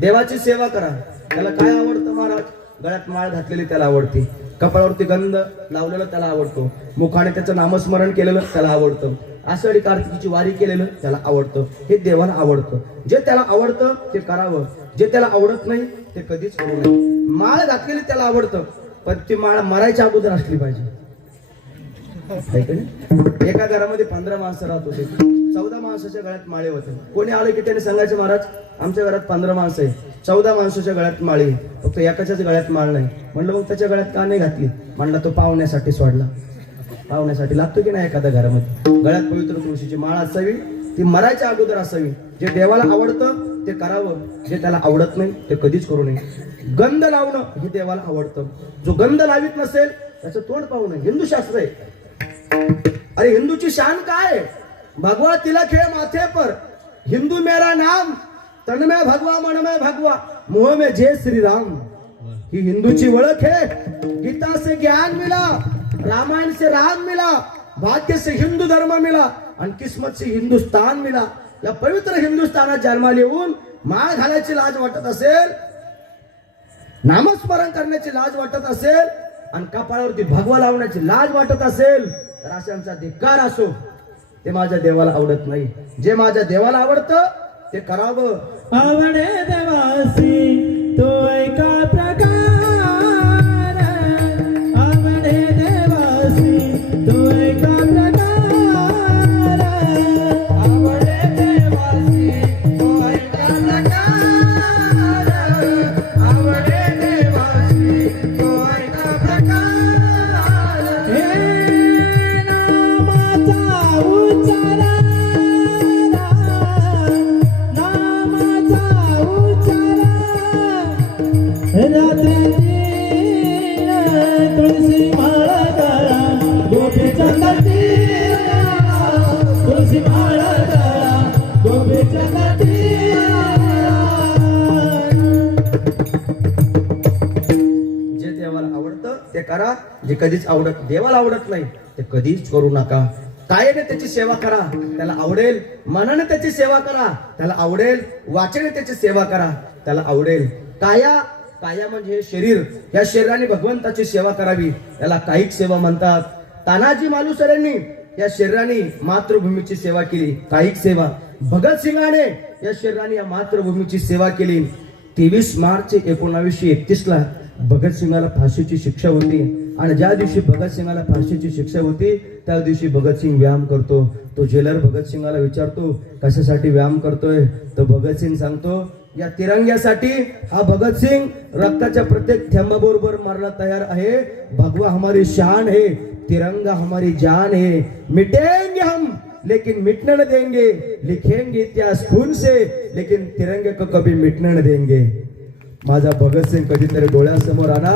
देवाची सेवा करा. त्याला काय आवडतं महाराज? गळ्यात माळ घातलेली त्याला आवडते. कपाळावरती गंध लावलेला त्याला आवडतो. मुखाने त्याचं नामस्मरण केलेलं त्याला आवडतं. आषाढी कार्तिकीची वारी केलेलं त्याला आवडतं, हे देवाला आवडतं. जे त्याला आवडतं ते करावं, जे त्याला आवडत नाही ते कधीच करू नये. माळ घातलेली त्याला आवडतं, पण ती माळ मरायच्या अगोदर असली पाहिजे. आहे का नाही? एका घरामध्ये 15 माणसं राहत होते, 14 माणसाच्या गळ्यात माळे होते. कोणी आले की त्याने सांगायचे, महाराज आमच्या घरात 15 माणसं आहे, 14 माणसाच्या गळ्यात माळी, फक्त एकाच्याच गळ्यात माळ नाही. म्हणलं मग त्याच्या गळ्यात का नाही घातली? म्हणला तो पाहुण्यासाठी सोडला. पाहुण्यासाठी लागतो की नाही एखाद्या घरामध्ये गळ्यात पवित्र तुळशीची माळ असावी, ती मरायच्या अगोदर असावी. जे देवाला आवडतं ते करावं, जे त्याला आवडत नाही ते कधीच करू नये. गंध लावणं हे देवाला आवडतं. जो गंध लावित नसेल त्याचं तोंड पाहू नये. हिंदू शास्त्र आहे. अरे हिंदूची शान काय? भगवा तिलक है माथे पर, हिंदू मेरा नाम, तन में भगवा मन में भगवा, मुंह में जय श्री राम. ही हिंदूची ओळख है. गीता से ज्ञान मिला, रामायण से राम मिला, भाग्य से हिंदू धर्म मिला आणि किस्मत से हिंदुस्तान मिला. या पवित्र हिंदुस्थानात जन्माला येऊन माळ घालायची लाज वाटत असेल, नामस्मरण करण्याची लाज वाटत असेल आणि कपाळावरती भगवा लावण्याची लाज वाटत असेल तर अशांचा धिक्कार असो. ते माझ्या देवाला आवडत नाही. जे माझ्या देवाला आवडतं ते करावं. आवडे देवासी तो ऐका प्रकार, आवडे देवासी तो ऐका प्रकार, आवडे देवासी तो ऐका प्रकार, आवडे देवासी तो ऐका प्रकार. हे नामाचा उच्चारा, तुलसी माळा गळा, गोपीच्या तीरा, तुलसी माळा गळा, गोपीच्या तीरा. जे देवाला आवडतं ते करा, जे कधीच देवाला आवडत नाही ते कधीच करू नका. कायाने त्याची सेवा करा, त्याला आवडेल. मनाने त्याची सेवा करा, त्याला आवडेल. वाचेने त्याची सेवा करा, त्याला आवडेल. काया म्हणजे हे शरीर, या शरीराने भगवंताची सेवा करावी, याला कायिक सेवा म्हणतात. तानाजी मालुसरेंनी या शरीराने मातृभूमीची सेवा केली, कायिक सेवा. भगतसिंगाने या शरीराने या मातृभूमीची सेवा केली. 23 मार्च 1931 ला भगतसिंगाला फाशीची शिक्षा होती आणि ज्या दिवशी भगतसिंगाला फाशीची शिक्षा होती त्या दिवशी भगतसिंग व्यायाम करतो. तो जेलर भगतसिंगाला विचारतो कशासाठी व्यायाम करतोय, तर भगतसिंग सांगतो या तिरंग्यासाठी. हा भगतसिंग रक्ताच्या प्रत्येक थेंबाबरोबर मारला तयार आहे. भगवा हमारी शान है, तिरंगा हमारी जान है. मिटेंगे हम लेकिन मिटने न देंगे, लिखेंगे इतिहास खून से लेकिन तिरंगे को कभी मिटने न देंगे. माझा भगतसिंग कधीतरी डोळ्यासमोर आला.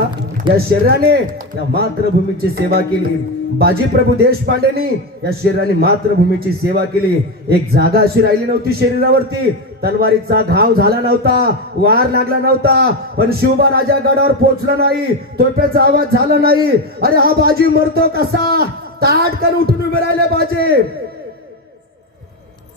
या शरीराने या मातृभूमीची सेवा केली. बाजीप्रभू देशपांडेंनी या शरीराने मातृभूमीची सेवा केली. एक जागा अशी राहिली नव्हती शरीरावरती, तलवारीचा घाव झाला नव्हता, वार लागला नव्हता, पण शिवबा राजा गडावर पोहोचला नाही, तोफेचा आवाज झाला नाही. अरे हा बाजी मरतो कसा? ताटकन उठून उभे राहिले बाजी.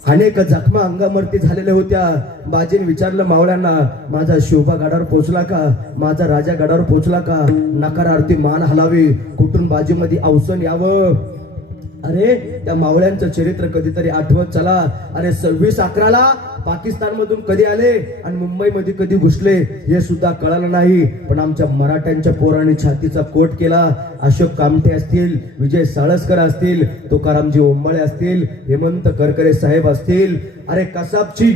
अनेक जखमा अंगावरती झालेल्या होत्या. बाजीने विचारलं मावळ्यांना, माझा शिवबा गडावर पोहोचला का? माझा राजा गडावर पोहोचला का? नकारार्थी मान हलावी, कुठून बाजीमध्ये अवसन यावं. अरे त्या मावळ्यांचं चरित्र कधीतरी आठवत चला. अरे 26/11 पाकिस्तान मधून कधी आले आणि मुंबईमध्ये कधी घुसले हे सुद्धा कळालं नाही. पण आमच्या मराठ्यांच्या पोरांनी छातीचा कोट केला. अशोक कामठे असतील, विजय साळसकर असतील, तुकारामजी ओंबाळे असतील, हेमंत करकरे साहेब असतील. अरे कसाबची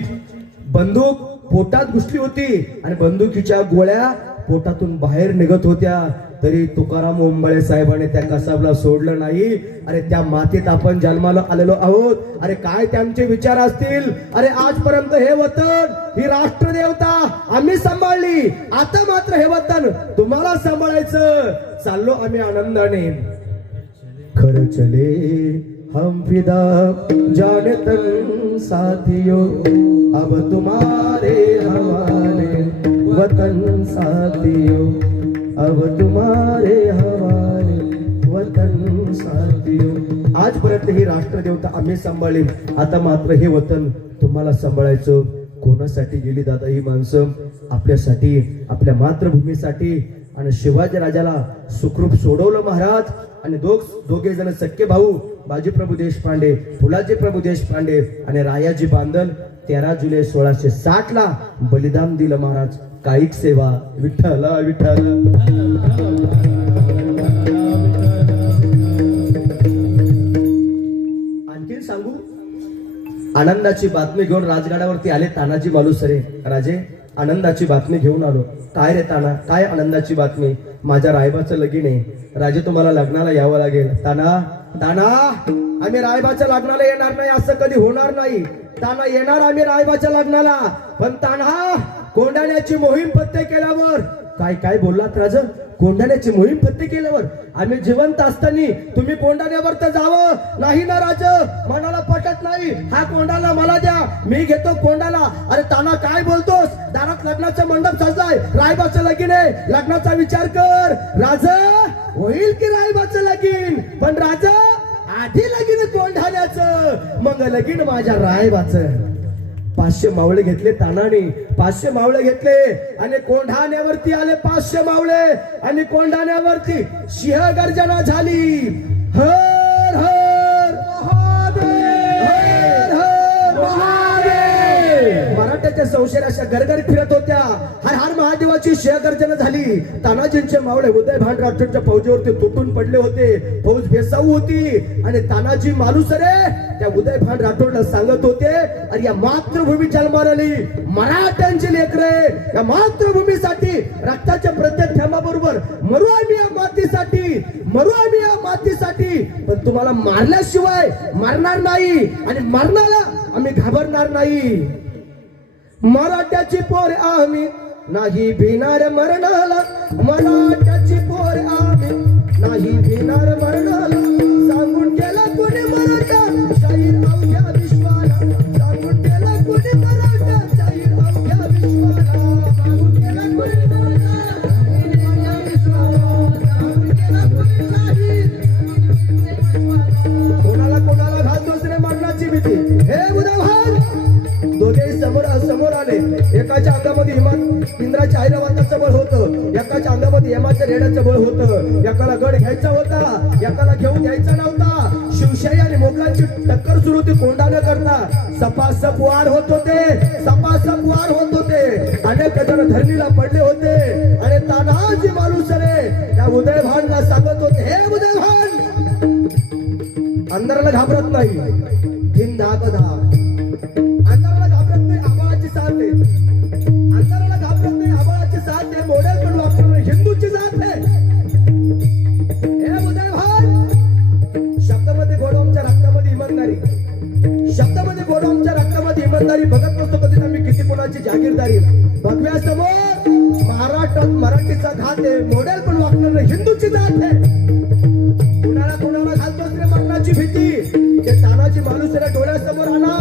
बंदूक पोटात घुसली होती आणि बंदुकीच्या गोळ्या पोटातून बाहेर निघत होत्या, तरी तुकाराम ओंबाळे साहेबांनी त्या कसाबला सोडलं नाही. अरे त्या मातीत आपण जन्माला आलेलो आहोत. अरे काय त्यांचे विचार असतील. अरे आजपर्यंत हे वतन, ही राष्ट्रदेवता आम्ही सांभाळली, आता मात्र हे वतन तुम्हाला सांभाळायचं. चाललो आम्ही आनंदाने. खर चले हम फिदा जाने तन साथियों, अब तुम्हारे हवाले वतन साथियों, अब तुम्हारे हवाले वतन साथियों. आजपर्यंत ही राष्ट्रदेवता आम्ही सांभाळली, आता मात्र हे वतन तुम्हाला सांभाळायचं. कोणासाठी गेली दादा ही माणसं? आपल्यासाठी, आपल्या मातृभूमीसाठी. आणि शिवाजी राजाला सुखरूप सोडवलं महाराज. आणि दोघे जण सख्खे भाऊ बाजीप्रभू देशपांडे, फुलाजी प्रभू देशपांडे आणि रायाजी बांदल 13 जुलै 1660 ला बलिदान दिलं महाराज. कायिक सेवा. विठ्ठल विठ्ठल. आणखीन सांगू, आनंदाची बातमी घेऊन राजगडावरती आले तानाजी मालुसरे. राजे, आनंदाची बातमी घेऊन आलो. काय रे ताना, काय आनंदाची बातमी? माझ्या रायबाचं लगीन आहे राजे, तुम्हाला लग्नाला यावं लागेल. ताना, ताना, आम्ही रायबाच्या लग्नाला येणार नाही, असं कधी होणार नाही. ताना, येणार आम्ही रायबाच्या लग्नाला, पण ताना कोंढाण्याची मोहीम पत्ते केल्यावर. काय काय बोललात राज? कोंढाण्याची मोहीम पत्ते केल्यावर? आम्ही जिवंत असताना तुम्ही कोंढाण्यावर तर जावं नाही ना राज? मनाला पटत नाही. हा कोंडाला मला द्या, मी घेतो कोंडाला. अरे ताना, काय बोलतोस? दारात लग्नाचा मंडप सजलाय, रायबाचं लगीन आहे, लग्नाचा विचार कर. राज, होईल की रायबाचं लगीन, पण राज आधी लगीन कोंढाण्याचं, मग लगीन माझ्या रायबाचं. 500 मावळे घेतले तानाने, 500 मावळे घेतले आणि कोंढाण्यावरती आले 500 मावळे. आणि कोंढाण्यावरती सिंहगर्जना झाली. हर हर महादेव, हर हर महादेव. मराठ्याच्या संशय अशा गरगर फिरत होत्या. हर हर महादेवाची सिंहगर्जना झाली. तानाजींचे मावळे उदय भान राठोडच्या फौजेवरती तुटून पडले होते. फौज बेसाऊ होती आणि तानाजी मालुसरे त्या उदय भान राठोडला सांगत होते, अरे या मातृभूमी जन्माला आली, मराठ्यांची लेकरे, या मातृभूमीसाठी रक्ताच्या प्रत्येक थेंबाबरोबर मरू आम्ही या मातीसाठी, मरू आम्ही या मातीसाठी, पण तुम्हाला मारल्याशिवाय मरणार नाही आणि मरणाला आम्ही घाबरणार नाही. मराठ्याची पोर आम्ही नाही भिणार मरणाला, मराठ्याची पोर आम्ही नाही भिणार मरणाला. सांगून गेला कोणी मराठा शाहीर अवघ्या विश्वाला, सांगून गेला कोणी मराठा शाहीर अवघ्या विश्वाला, सांगून गेला कोणी मराठा शाहीर अवघ्या विश्वाला, सांगून गेला कोणी शाहीर. कोणाला घालतोस रे मरणाची भीती? हे उदाहरण दोघेही समोर आले. एकाच्या अंगामध्ये इंद्राच्या ऐरावताचं बळ होतं, एकाच्या अंगामध्ये यमाच्या रेड्याचं बळ होतं. एकाला गड घ्यायचा होता, एकाला घेऊन द्यायचा नव्हता. शिवशाही आणि मोगलांची टक्कर सुरू होती कोंढाणा करता. सपासप वार होत होते, सपासप वार होत होते. अनेक जण धरणीला पडले होते. आणि तानाजी मालुसरे त्या उदय भानला सांगत होते, हे उदय भान, अंधाराला घाबरत नाही, धिन धाक धाक. अंधाराला घाबरत नाही, आबाळाची साथ आहे. अंधाराला घाबरत नाही, आबाळाची साथ आहे. मॉडेल पण वापरणार, हिंदूची साथ आहे. हे उदय भान, शब्दामध्ये गोड आमच्या रक्तामध्ये इमानदारी, शब्दामध्ये गोड आमच्या रक्तामध्ये इमानदारी. बघत नसतो कधी आम्ही किती कोणाची जागीरदारी. बघव्या समोर महाराष्ट्रात मराठीचा घात आहे. मॉडेल पण वापरणार नाही, हिंदूची जात आहे. कुणाला घालतोस रे मरणाची भीती? ते तानाजी मालुसरे डोळ्यासमोर आला.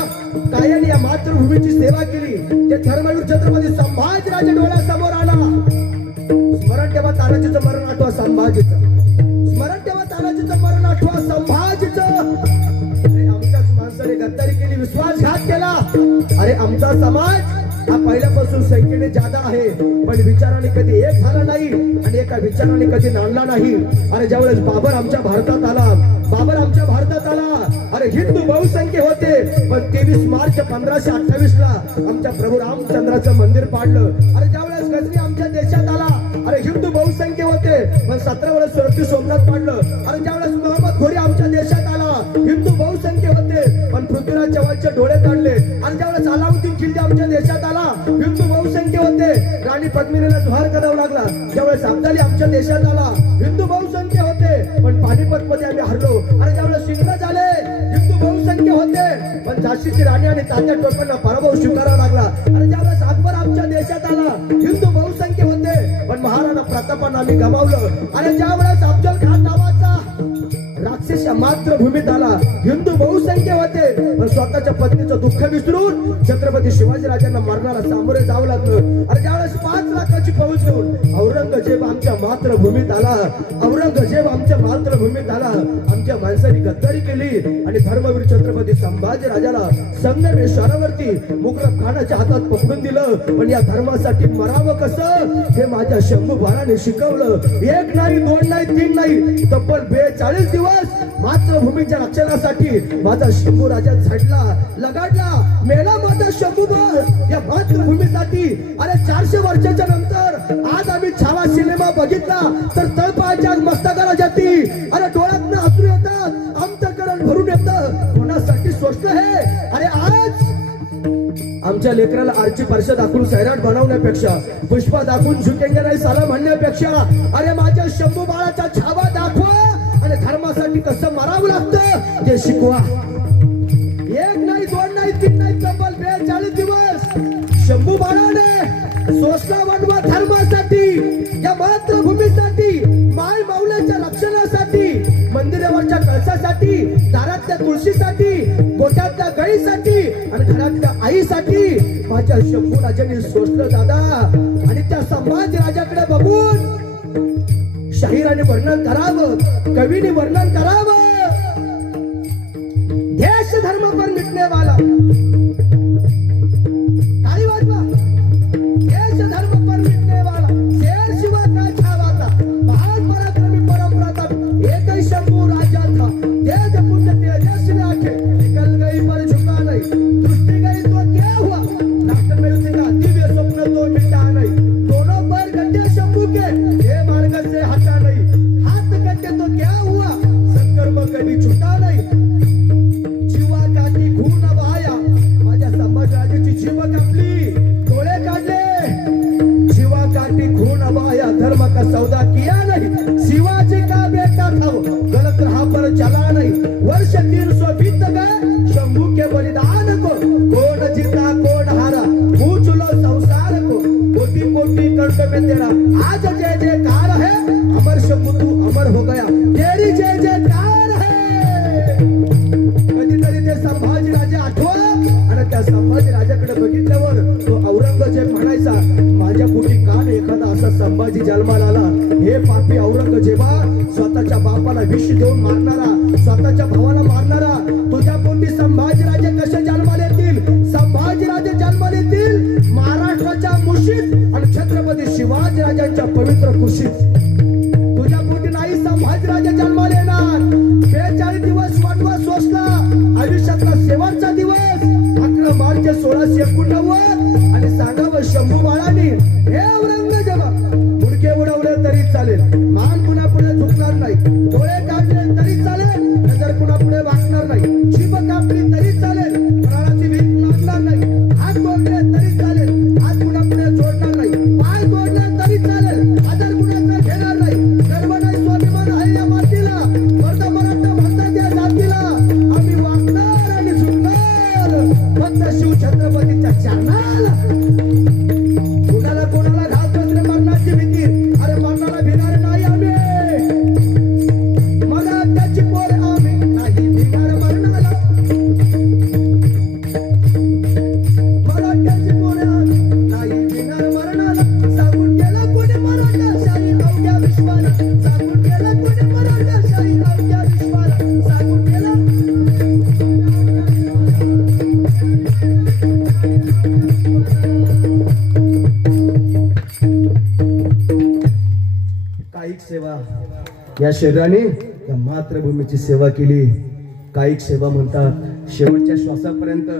कायम या मातृभूमीची सेवा केली. ते धर्मवीर छत्रपती संभाजीराजे डोळ्यासमोर आला. स्मरण ठेवा तानाजीचं मरण आठवा संभाजीचं. स्मरण ठेवा तानाजीचं मरण आठवा संभाजीचं. अरे आमच्याच माणसाने गद्दारी केली, विश्वासघात केला. अरे आमचा समाज हा पहिल्यापासून संख्येने जादा आहे, पण विचाराने कधी एक झाला नाही आणि एका विचाराने कधी नांदला नाही. अरे ज्यावेळेस बाबर आमच्या भारतात आला, बाबर आमच्या भारतात आला, अरे हिंदू बहुसंख्य होते, पण 23 मार्च 1528 ला आमच्या प्रभू रामचंद्राचं मंदिर पाडलं. अरे ज्यावेळेस गजनी आमच्या देशात आला, अरे हिंदू बहुसंख्य होते, पण 17 वेळेस सुरती सोमनाथ पाडलं. अरे ज्यावेळेस मोहम्मद घोरी आमच्या देशात आला, हिंदू बहुसंख्य होते, पण पृथ्वीराज चव्हाणचे डोळे काढले. आणि ज्यावेळेस अलाउद्दीन खिलजी आमच्या देशात आला, हिंदू बहुसंख्य होते, राणी पद्मिनीला जोहार करावा लागला. ज्यावेळेस अब्दाली आमच्या देशात आला, हिंदू बहुसंख्य होते, पण पानिपत मध्ये आम्ही हरलो. अरे ज्यावेळेस इंग्रज आले, हिंदू बहुसंख्य होते, पण झाशीची राणी आणि तात्या टोपेंना पराभव स्वीकारावा लागला. आणि ज्यावेळेस अकबर आमच्या देशात आला, हिंदू बहुसंख्य होते, पण महाराणा प्रतापांना आम्ही गमावलं. आणि ज्यावेळेस अफजल खान नावाचा राक्षस या मातृभूमीत आला, हिंदू बहुसंख्य होते, पण स्वतःच्या पत्नीचं दुःख विसरून छत्रपती शिवाजी राजांना मारणारा सामोरे जावं लागलं. अरे ज्यावेळेस 5 लाखाची फौज घेऊन औरंगजेब आमच्या मातृभूमीत आला, औरंगजेब आमच्या मातृभूमीत आला, आमच्या माणसांनी गद्दारी केली आणि धर्मवीर छत्रपती संभाजी राजाला संगमेश्वरावरती मुकरब खानाच्या हातात पकडून दिलं. पण या धर्मासाठी मरावं कसं हे माझ्या शंभू बाळाने शिकवलं. एक नाही, दोन नाही, तीन नाही, तब्बल 42 दिवस मातृभूमीच्या रक्षणासाठी माझा शंभू राजा झडला, लगाडला, मेला माझा शंभू बाळ या मातृभूमीसाठी. अरे 400 वर्षाच्या नंतर आज आम्ही छावा सिनेमा बघितला तर तळपायाच्या मस्तकाला जाती. अरे डोळ्यातनं अश्रू येतात, अंतःकरण भरून येतं. कोणासाठी सोचलं हे? अरे आज आमच्या लेकराला आरची परशा दाखवून सैराट बनवण्यापेक्षा, पुष्पा दाखवून झुकेंगे नाही साला म्हणण्यापेक्षा, अरे माझ्या शंभू बाळाचा छावा दाखवा आणि धर्मासाठी कसं मारावं लागतं ते शिकवा. एक नाही, दोन नाही, तीन नाही, तब्बल 42 दिवस शंभू बाळाने सोसला बनवा धर्मासाठी, या मातृभूमीसाठी, माय माऊल्याच्या रक्षणासाठी, मंदिरावरच्या कळसासाठी, दारातल्या तुळशीसाठी, गोठ्यातल्या गाईसाठी आणि घरातल्या आईसाठी माझ्या शंभू राजांनी सोसलं दादा. आणि त्या संभाजी राजाकडे बघून शाहिराने वर्णन करावं, कवीने वर्णन करावं. देश धर्म पर मिटने वाला, ताली वाजवा. देश धर्म पर मिटने वाला, शेर शिवा का छावाचा, महान पराक्रमी परंपराचा एकही शंभू राजा था. तेज पुण्य तेजस्वी आंखें निकल गई पर झुका नहीं, दृष्टि गई तो क्या हुआ, राष्ट्र में उसी का दिव्य स्वप्न तो मिटा नहीं. दोनों पर गड्ढे शंभू के, ये मार्ग से हटा नहीं, हाथ कटे तो क्या हुआ, सत्कर्म कभी छूटा नहीं. जीवा काठी खून वाया, माझ्या संभाजीराजाची जीव कापली, डोळे काढले. जीवा काठी खून वाया, धर्म का सौदा किया नहीं, शिवाजी का बेटा था वो, गलत रहा पर चला नहीं. वर्ष 300 बीत गए शंभू के बलिदान को, कौन जीता कौन हारा पूछ लो संसार को. कोटि कोटि कंठ में तेरा आज जय जयकार है, अमर शंभू तू अमर हो गया, तेरी जय जयकार है. कधीतरी ते संभाजी राजा आठवा आणि त्या संभाजी राजाकडे बघितल्यावर तो औरंगजेब म्हणायचा, माझ्या पोटी का नाही एखादा असा संभाजी जन्माला आला. हे पापी औरंगजेबा, स्वतःच्या बापाला विष देऊन मारणारा, स्वतःच्या भावाला मारणारा, तुझ्या पोटी संभाजी राजे कसे जन्माला येतील? संभाजी राजे जन्माला येतील महाराष्ट्राच्या मुशीत आणि छत्रपती शिवाजी राजांच्या पवित्र कुशीत. तुझ्या पोटी नाही संभाजी राजे जन्माला येणार. 42 दिवस वनवास सोसला, आयुष्यातला शेवटचा दिवस 11 मार्च 1689. आणि सांगावं शंभू बाळांनी, हे औरंगजेबा, मुडके उडवले तरी चालेल, मान पुन्हा पुढे झुकणार नाही, डोळे काढले तरी चालेल, नजर पुन्हा पुढे वाकणार नाही, जीभ कापली तरी चालेल, प्राणाची भीक मागणार नाही, हात तोडले तरी चालेल, हात पुन्हा पुढे जोडणार नाही, पाय तोडले तरी चालेल, आदर कुणाचा घेणार नाही. गर्व नाही, स्वाभिमान आहे या मातीला, वर्धा मराठा म्हणतात या जातीला, आम्ही वागणार आणि झुकणार फक्त शिव छत्रपतीच्या चरणाला. कोणाला कोणाला घालतोच रे मरणाची भीती, अरे मरणाला भिणार नाही आम्ही, मला त्याची पोर आम्ही नाही भिणार मरणाला, मला त्याची पोर आम्ही नाही भिणार मरणाला. सांगून गेला कोणी मराठा शाही अवघ्या विश्वाला, सांगून गेला कोणी मराठा शाही अवघ्या विश्वाला, सांगून गेला. कायिक सेवा, या शरीराने या मातृभूमीची सेवा केली. कायिक सेवा म्हणतात शेवटच्या श्वासापर्यंत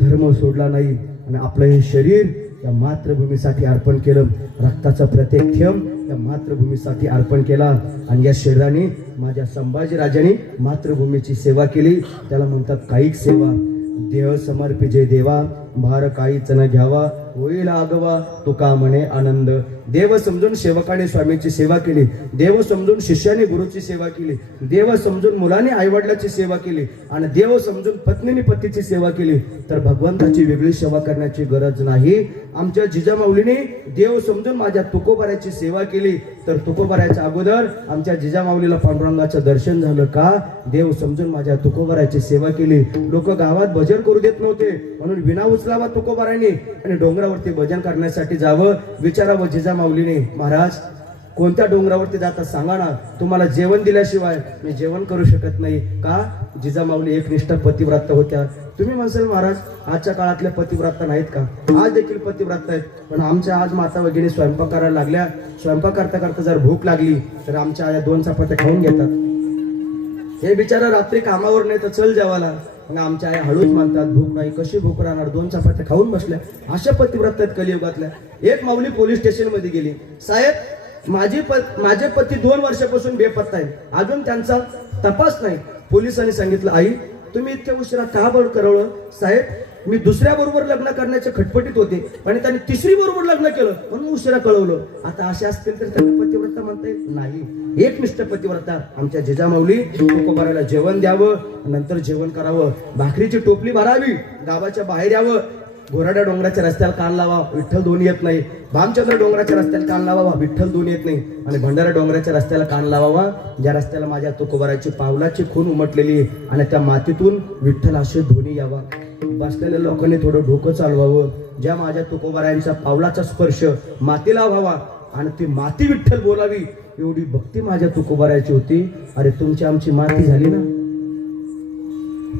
धर्म सोडला नाही आणि आपलं हे शरीर या मातृभूमीसाठी अर्पण केलं. रक्ताचा प्रत्येक थेंब या मातृभूमीसाठी अर्पण केला. आणि या शरीराने माझ्या संभाजी राजाने मातृभूमीची सेवा केली. त्याला म्हणतात कायिक सेवा. देह समर्पिजे देवा, भार काहीच न घ्यावा, होईल आगवा तुका म्हणे आनंद. देव समजून सेवकाने स्वामीची सेवा केली, देव समजून शिष्याने गुरुची सेवा केली, देव समजून मुलाने आईवडिलाची सेवा केली आणि देव समजून पत्नीने पतीची सेवा केली. तर भगवंताची वेगळी सेवा करण्याची गरज नाही. आमच्या जिजामाऊलीने देव समजून माझ्या तुकोबाराची सेवा केली, तर तुकोबाराच्या अगोदर आमच्या जिजामाऊलीला पांडुरंगाचं दर्शन झालं का? देव समजून माझ्या तुकोबाराची सेवा केली. लोक गावात भजन करू देत नव्हते म्हणून विना उचलावा तुकोबाराने आणि डोंगरावरती भजन करण्यासाठी जावं. विचारावं जिजामाऊलीने, महाराज कोणत्या डोंगरावरती जातात सांगा ना. तुम्हाला जेवण दिल्याशिवाय मी जेवण करू शकत नाही. का? जिजामाऊली एकनिष्ठ पतिव्रत होत्या. तुम्ही म्हणसाल महाराज आजच्या काळातल्या पतिव्रत नाहीत का? आज देखील पतिव्रत आहेत. पण आमच्या आज माता वगैरे स्वयंपाक करायला लागल्या. स्वयंपाक करता करता जर भूक लागली तर आमच्या आया 2 चपात्या खाऊन घेतात. हे बिचारा रात्री कामावर नाही तर चल जेवायला. मग आमच्या आई हळूच म्हणतात भूक नाही. कशी भूक राहणार? 2 चपात्या खाऊन बसल्या. अशा पतिव्रत आहेत कलियुगातल्या. एक माऊली पोलीस स्टेशन मध्ये गेली. साहेब माझे पती 2 वर्षापासून बेपत्ता आहे. अजून त्यांचा तपास नाही. पोलिसांनी सांगितलं आई तुम्ही इतक्या उशिरा का बरं कळवलं? साहेब मी दुसऱ्या बरोबर लग्न करण्याच्या खटपटीत होते आणि त्यांनी तिसरी बरोबर लग्न केलं म्हणून उशिरा कळवलं. आता असे असतील तर त्यांना पतिव्रता म्हणता येईल नाही. एकनिष्ठ पतिव्रता आमच्या जिजामाऊली तुकोबाराला जेवण द्यावं, नंतर जेवण करावं, भाकरीची टोपली भरावी, गावाच्या बाहेर यावं, घोराड्या डोंगराच्या रस्त्याला कान लावा, विठ्ठल दोन येत नाही. भामचंद्र डोंगराच्या रस्त्याला कान लावावा, विठ्ठल दोन येत नाही. आणि भंडारा डोंगराच्या रस्त्याला कान लावावा, ज्या रस्त्याला माझ्या तुकोबाराची पावलाची खून उमटलेली आहे आणि त्या मातीतून विठ्ठल असे ध्वनी यावा. बसलेल्या लोकांनी थोडं डोकं चालवावं. ज्या माझ्या तुकोबारायांच्या पावलाचा स्पर्श मातीला व्हावा आणि ती माती विठ्ठल बोलावी एवढी भक्ती माझ्या तुकोबारायची होती. अरे तुमची आमची माती झाली ना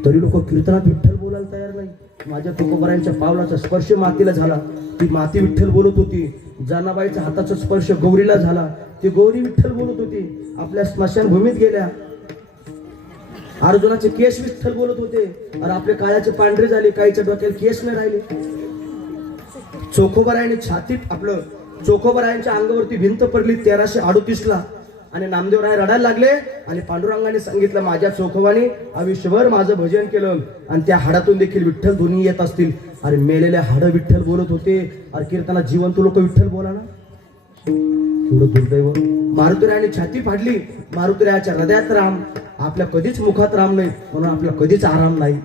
तरी लोक कीर्तनात विठ्ठल बोलायला तयार नाही. माझ्या तुकोबारायांच्या पावलाचा स्पर्श मातीला झाला, ती माती विठ्ठल बोलत होती. जनाबाईचा हाताचा स्पर्श गौरीला झाला, ती गौरी विठ्ठल बोलत होती. आपल्या स्मशानभूमीत गेल्या, अर्जुनाचे केस विठ्ठल बोलत होते. अरे आपले काळाचे पांढरे झाले, काहीच्या डोक्याला केस नाही राहिले. चोखोबारायांनी छातीत आपलं चोखोबारायांच्या अंगावरती भिंत पडली 1338 आणि नामदेवराय रडायला लागले आणि पांडुरंगाने सांगितलं माझ्या चोखोबाने आयुष्यभर माझं भजन केलं आणि त्या हाडातून देखील विठ्ठल ध्वनी येत असतील. अरे मेलेले हाड विठ्ठल बोलत होते. अरे कीर्तनात जिवंत लोक विठ्ठल बोला ना. थोडं दुर्दैव. मारुतीरायाने छाती फाडली. मारुतीरायाच्या हृदयात राम, आपल्या कधीच मुखात राम नाही म्हणून आपला कधीच आराम नाही.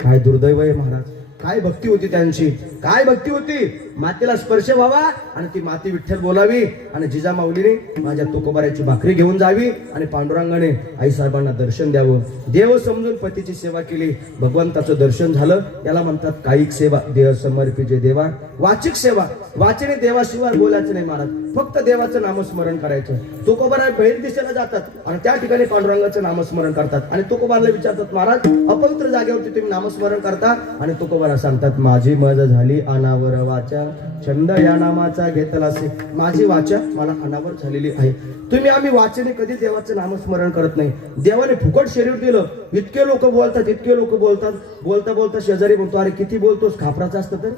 काय दुर्दैव आहे महाराज. काय भक्ती होती त्यांची, काय भक्ती होती. मातीला स्पर्श व्हावा आणि ती माती विठ्ठल बोलावी. आणि जिजामाऊलीने माझ्या तुकोबाराची भाकरी घेऊन जावी आणि पांडुरंगाने आईसाहेबांना दर्शन द्यावं. देव समजून पतीची सेवा केली, भगवंताचं दर्शन झालं. याला म्हणतात कायिक सेवा, देह समर्पिजे देवा. वाचिक सेवा, वाचने देवाशिवाय बोलायचं नाही महाराज, फक्त देवाचं नामस्मरण करायचं. तुकोबाराय बहिर दिशेला जातात आणि त्या ठिकाणी पांडुरंगाचं नामस्मरण करतात आणि तुकोबाराला विचारतात महाराज अपवित्र जागेवरती तुम्ही नामस्मरण करता? आणि तुकोबारा सांगतात माझी मज झाली अनावर वाचा, छंद या नामाचा घेतला असे. माझी वाचा मला अनावर झालेली आहे. तुम्ही आम्ही वाचने कधी देवाचं नामस्मरण करत नाही. देवाने फुकट शरीर दिलं. इतके लोक बोलतात, इतके लोक बोलतात. बोलता बोलता शेजारी बोलतो अरे किती बोलतोस, खापराचं असतं तर.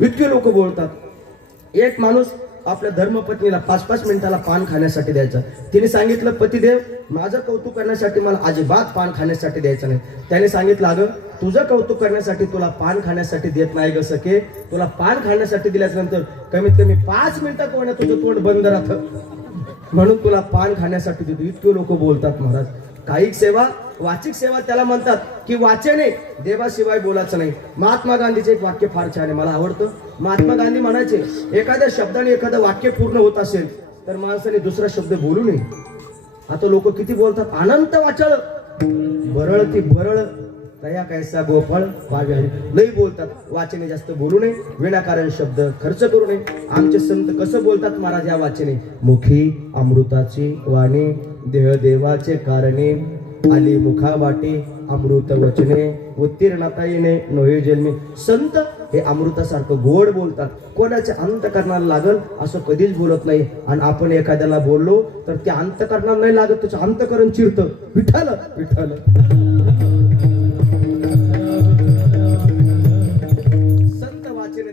इतके लोक बोलतात. एक माणूस आपल्या धर्मपत्नीला 5-5 मिनिटाला पान खाण्यासाठी द्यायचं. तिने सांगितलं पतिदेव माझं कौतुक करण्यासाठी मला अजिबात पान खाण्यासाठी द्यायचं नाही. त्याने सांगितलं अगं तुझं कौतुक करण्यासाठी तुला पान खाण्यासाठी देत नाही ग सखे. तुला पान खाण्यासाठी दिल्यानंतर कमीत कमी 5 मिनिटात कोणा तुझं तोंड बंद राहतं म्हणून तुला पान खाण्यासाठी देतो. इतके लोक बोलतात महाराज. कायिक सेवा, वाचिक सेवा त्याला म्हणतात की वाचने देवाशिवाय बोलायचं नाही. महात्मा गांधीचे एक वाक्य फार छान आहे, मला आवडतं. महात्मा गांधी म्हणायचे एखाद्या शब्दाने एखादं वाक्य पूर्ण होत असेल तर माणसाने दुसरा शब्द बोलू नये. आता लोक किती बोलतात, अनंत वाचळ बरळ ती बरळ तया कैसा गोफळ पाव्या लई बोलतात. वाचने जास्त बोलू नये, विनाकारण शब्द खर्च करू नये. आमचे संत कसं बोलतात महाराज या वाचने, मुखी अमृताची वाणी, देह देवाचे कारणे, आली मुखा वाटे अमृत वचने, उत्तीर्णता येणे नोहे जन्मी. संत हे अमृतासारखं गोड बोलतात. कोणाच्या अंतकरणाला लागल असं कधीच बोलत नाही. आणि आपण एखाद्याला बोललो तर त्या अंतकरणाला नाही लागत, त्याचं अंतकरण चिरतं. विठ्ठल विठ्ठल.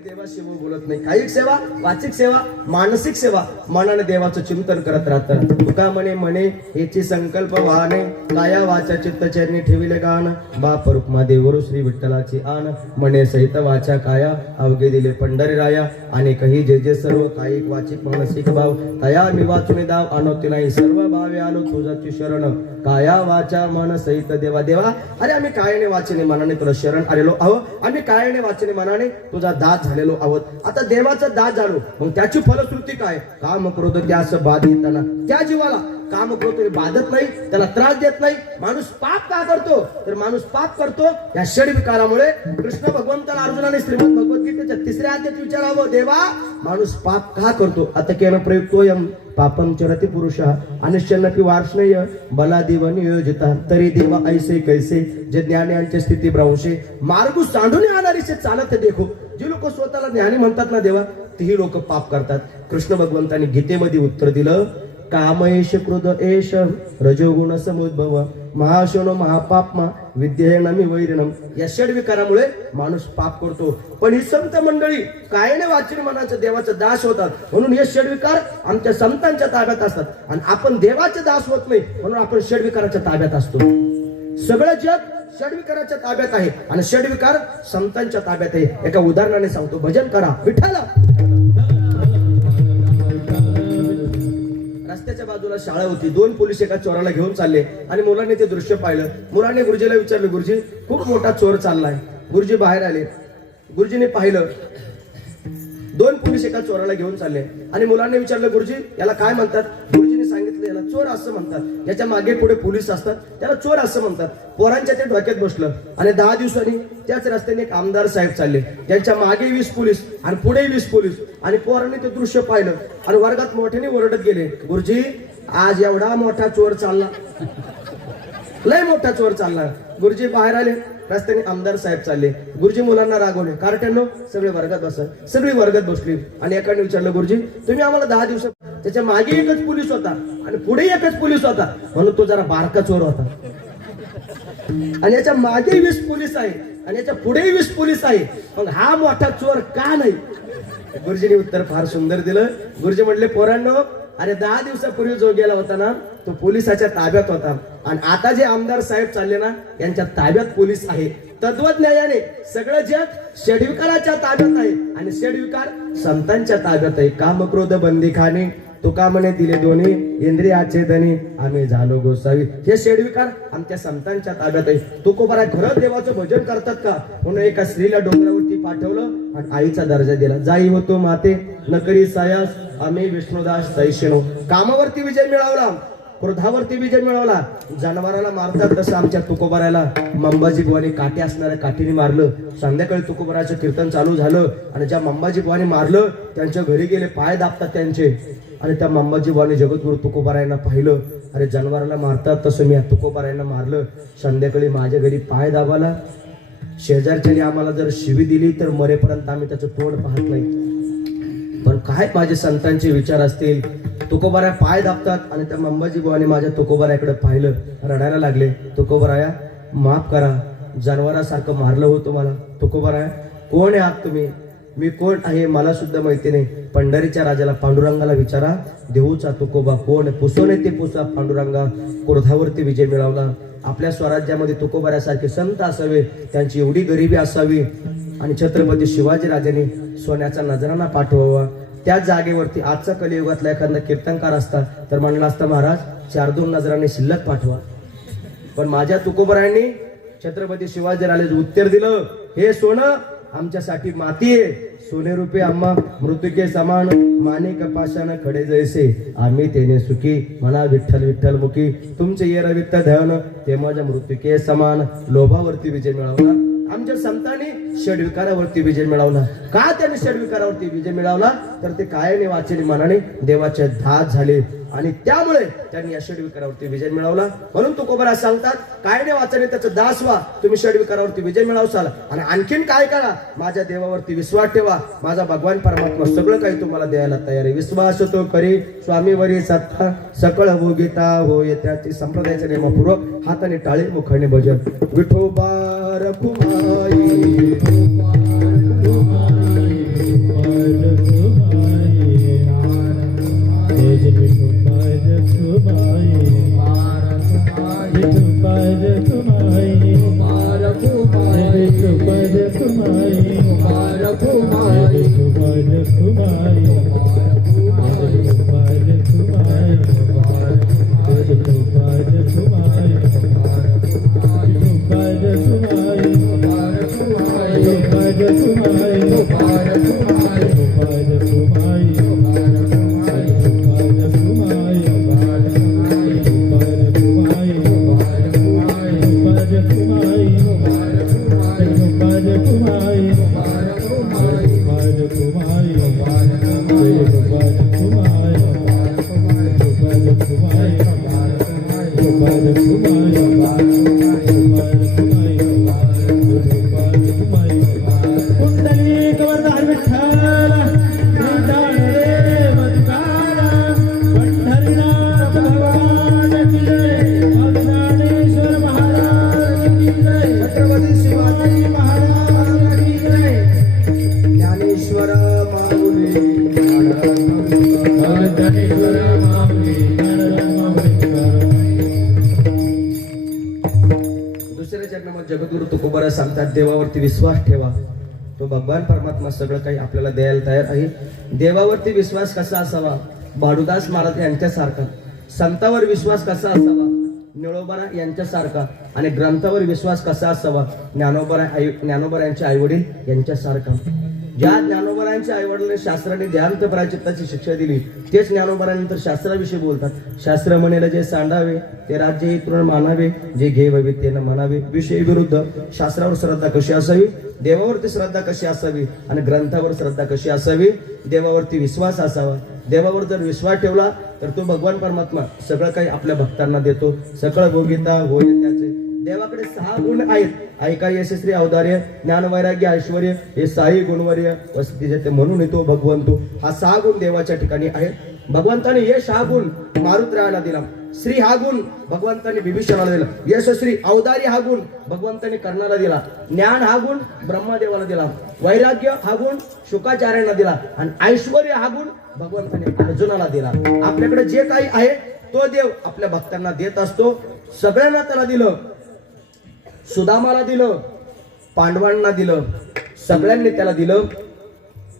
देवाशिव बोलत नाही. कायिक सेवा, वाचिक सेवा, मानसिक सेवा, मनाने देवाचं चिंतन करत राहतात. तुका म्हणे हेची संकल्प वाहने, काया वाचा चित्त चरणी ठेविले गाण, बाप रुक्मा देवरु श्री विठ्ठलाची आण, म्हणे सहित वाचा काया अवघे दिले पंढरी राया, आणि काही जे जे सर्व कायिक वाचिक मानसिक भाव, तया मी वाचून दाव आणवते नाही सर्व भावे आलो तुझाची शरण, काया वाचा मन सहित देवा. देवा अरे आम्ही कायाने वाचने मनाने तुला शरण आलेलो आहो, आम्ही कायाने वाचने मनाने तुझा दास झालेलो आहोत. आता देवाचा दास झालो मग त्याची फलश्रुती काय, काम क्रोध त्यास बाध येताना त्या जीवाला काम क्रोध हे बाधत नाही, त्याला त्रास देत नाही. माणूस पाप का करतो तर माणूस पाप करतो या षडविकारामुळे. कृष्ण भगवंताला अर्जुनाने श्रीमद भगवद्गीतेच्या 3ऱ्या अध्यायात विचारावं, देवा माणूस पाप का करतो. आता केन प्रयुक्तोयम पापम चरति पुरुषः अनिश्चन्नपि वार्ष्णेय बलादिव नियोजिता तरी देवा ऐसे कैसे जे ज्ञानांच्या स्थिती भ्रंशे मार्ग सांडून येणारीचे चालत देखो. जी लोक स्वतःला ज्ञानी म्हणतात ना देवा, तीही लोक पाप करतात. कृष्ण भगवंतांनी गीतेमध्ये उत्तर दिलं, कामयेश क्रोध एष रजोगुण समुद्भव महाशनो महापापमा विद्येनमी वैरिणम. या षडविकारामुळे माणूस पाप करतो. पण ही संत मंडळी कायने वाचन मनाचं देवाचं दास होतात, म्हणून हे षडविकार आमच्या संतांच्या ताब्यात असतात. आणि आपण देवाचे दास होत नाही, म्हणून आपण षडविकाराच्या ताब्यात असतो. सगळं जग षडविकाराच्या ताब्यात आहे आणि षडविकार संतांच्या ताब्यात आहे. एका उदाहरणाने सांगतो, भजन करा विठ्ठला. रस्त्याच्या बाजूला शाळा होती. 2 पोलीस एका चोराला घेऊन चालले आणि मुलांनी ते दृश्य पाहिलं. मुलांनी गुरुजीला विचारलं, गुरुजी खूप मोठा चोर चाललाय. गुरुजी बाहेर आले. गुरुजीने पाहिलं 2 पोलीस एका चोराला घेऊन चालले आणि मुलांनी विचारलं, गुरुजी याला काय म्हणतात. गुरुजीने सांगितलं, याला चोर असं म्हणतात. याच्या मागे पुढे पोलीस असतात, त्याला चोर असं म्हणतात. पोरांच्या ते डोक्यात बसलं आणि 10 दिवसांनी त्याच रस्त्याने एक आमदार साहेब चालले. त्यांच्या मागे 20 पोलीस आणि पुढे 20 पोलीस. आणि पोरांनी ते दृश्य पाहिलं आणि वर्गात मोठ्याने ओरडत गेले, गुरुजी आज एवढा मोठा चोर चालला, लय मोठा चोर चालला. गुरुजी बाहेर आले. रस्त्याने आमदार साहेब चालले. गुरुजी मुलांना रागवले, कार्ट्यांनो सगळे वर्गात बसा. सगळी वर्गात बसली आणि एकाने विचारलं, गुरुजी तुम्ही आम्हाला 10 दिवस. त्याच्या मागे एकच पोलीस होता आणि पुढे एकच पोलीस होता, म्हणून तो जरा बारका चोर होता. आणि याच्या मागे 20 पोलीस आहे आणि याच्या पुढे 20 पोलीस आहे, मग हा मोठा चोर का नाही. गुरुजीने उत्तर फार सुंदर दिलं. गुरुजी म्हटले, पोरांनो अरे 10 दिवसापूर्वी जो गेला होता ना तो पोलिसाच्या ताब्यात होता आणि आता जे आमदार साहेब चालले ना यांच्या ताब्यात पोलीस आहे. तत्वज्ञानाने सगळं जग षडविकाराच्या ताब्यात आहे आणि षडविकार संतांच्या ताब्यात आहे. काम क्रोध बंदी खाणे तुका म्हणे दिले दोन्ही इंद्रियाचे धनी आम्ही झालो गोसावी. हे षडविकार आमच्या संतांच्या ताब्यात आहे. तुकोबारा खरं देवाचं भजन करतात का म्हणून एका स्त्रीला डोंगरावरती पाठवलं आणि आईचा दर्जा दिला. जाई होतो माते नकरी सायास आम्ही विष्णुदास तैशिनो. कामावरती विजय मिळवला, क्रोधावरती विजय मिळवला. जनावराला मारतात तसं आमच्या तुकोबाराला मंबाजी बुवाने काठी असणाऱ्या काठीने मारलं. संध्याकाळी तुकोबाराचं कीर्तन चालू झालं आणि ज्या मंबाजी बुवाने मारलं त्यांच्या घरी गेले, पाय दाबतात त्यांचे. आणि त्या मंबाजी बुवाने जगद्गुरु तुकोबारायांना पाहिलं, अरे जनावराला मारतात तसं मी तुकोबारायांना मारलं. संध्याकाळी माझ्या घरी पाय दाबाला. शेजारच्याने आम्हाला जर शिवी दिली तर मरेपर्यंत आम्ही त्याचं तोंड पाहत नाही. पण काय माझे संतांचे विचार असतील. तुकोबाराया पाय दाबतात आणि त्या मंबाजी बुवाने माझ्या तुकोबारायाकडे पाहिलं, रडायला लागले. तुकोबाराया माफ करा, जनावरासारखं मारलं होतं मला. तुकोबाराया कोण आहात तुम्ही. मी कोण आहे मला सुद्धा माहिती नाही. पंढरीच्या राजाला पांडुरंगाला विचारा, देऊचा तुकोबा कोण. पुसोने ते पुसा पांडुरंगा. क्रोधावरती विजय मिळवला. आपल्या स्वराज्यामध्ये तुकोबारासारखे संत असावे, त्यांची एवढी गरिबी असावी. आणि छत्रपती शिवाजी राजांनी सोन्याचा नजराणा पाठवावा. त्या जागेवरती आजचा कलियुगातला एखादा कीर्तनकार असता तर म्हणला असता, महाराज 4-2 नजराने शिल्लक पाठवा. पण माझ्या तुकोबारायांनी छत्रपती शिवाजी राजाला उत्तर दिलं, हे सोनं आमच्यासाठी माती आहे. सोने रुपये आम्हा मृत्युके समान माणिक पाषाण खडे जैसे आम्ही तेने सुखी. म्हणा विठ्ठल विठ्ठल मुखी तुमचे ये रवित्त ध्यान ते माझ्या मृत्युके समान. लोभावरती विजय मिळवला. आमच्या संतांनी षडविकारावरती विजय मिळवला. का त्यांनी षडविकारावरती विजय मिळवला तर ते कायाने वाचेने मनाने देवाचे दास झाले आणि त्यामुळे त्यांनी या षडविकारावरती विजय मिळवला. म्हणून तुकोबारा सांगतात, कायाने वाचेने त्याचं दास व्हा, तुम्ही षडविकारावरती विजय मिळवसाल. आणि आणखीन काय करा, माझ्या देवावरती विश्वास ठेवा. माझा भगवान परमात्मा सगळं काही तुम्हाला द्यायला तयार आहे. विश्वास तो करी स्वामीवरी सत्ता सकळ भोगिता होय. त्याची संप्रदायाच्या नियमापूर्वक हाताने टाळी मुखाने भजन. विठोबा रखुमाई Kumai कुंडली कवरदार विठ्ठल निदान देव तुकारा पंढरीनाथ भगवान की जय ज्ञानेश्वर महाराज की जय छत्रपती शिवाजी महाराज की जय ज्ञानेश्वर माऊली ज्ञानेश्वर माऊली दुसऱ्या चरणामध्ये जगद्गुरु तुकोबारा सांगतात, देवावरती विश्वास ठेवा. तो भगवान परमात्मा सगळं काही आपल्याला द्यायला तयार आहे. देवावरती विश्वास कसा असावा? बाळूदास महाराज यांच्यासारखा. संतावर विश्वास कसा असावा? निळोबारा यांच्यासारखा. आणि ग्रंथावर विश्वास कसा असावा? ज्ञानोबा यांचे आईवडील यांच्यासारखा. ज्या ज्ञानोबरायांच्या आईवडिलांनी शास्त्राने ध्यान तर प्राचित्ताची शिक्षा दिली, तेच ज्ञानोबरानंतर शास्त्राविषयी बोलतात. शास्त्र म्हणेल जे सांडावे ते राज्य हे तृण मानावे, जे घेवावे ते न म्हणावे. विषय विरुद्ध. शास्त्रावर श्रद्धा कशी असावी? देवावरती श्रद्धा कशी असावी? आणि ग्रंथावर श्रद्धा कशी असावी? देवावरती विश्वास असावा. देवावर जर विश्वास ठेवला तर तो भगवान परमात्मा सगळं काही आपल्या भक्तांना देतो. सकळ भोगिता होय त्याचे. देवाकडे 6 गुण आहेत. ऐका यशस्वी औदार्य, ज्ञान वैराग्य ऐश्वर्य हे 6 गुणवर्य वसती जेते म्हणून येतो भगवंतो. हा 6 गुण देवाच्या ठिकाणी आहेत. भगवंताने यश हा गुण मारुतरायाला दिला. श्री हा गुण भगवंताने विभीषणाला दिला. यशस्वी औदार्य हा गुण भगवंताने कर्णाला दिला. ज्ञान हा गुण ब्रह्मदेवाला दिला. वैराग्य हा गुण शुकाचार्यांना दिला. आणि ऐश्वर्य हा गुण भगवंताने अर्जुनाला दिला. आपल्याकडे जे काही आहे तो देव आपल्या भक्तांना देत असतो. सगळ्यांना त्याला दिलं. सुदामाला दिलं, पांडवांना दिलं, सगळ्यांनी त्याला दिलं.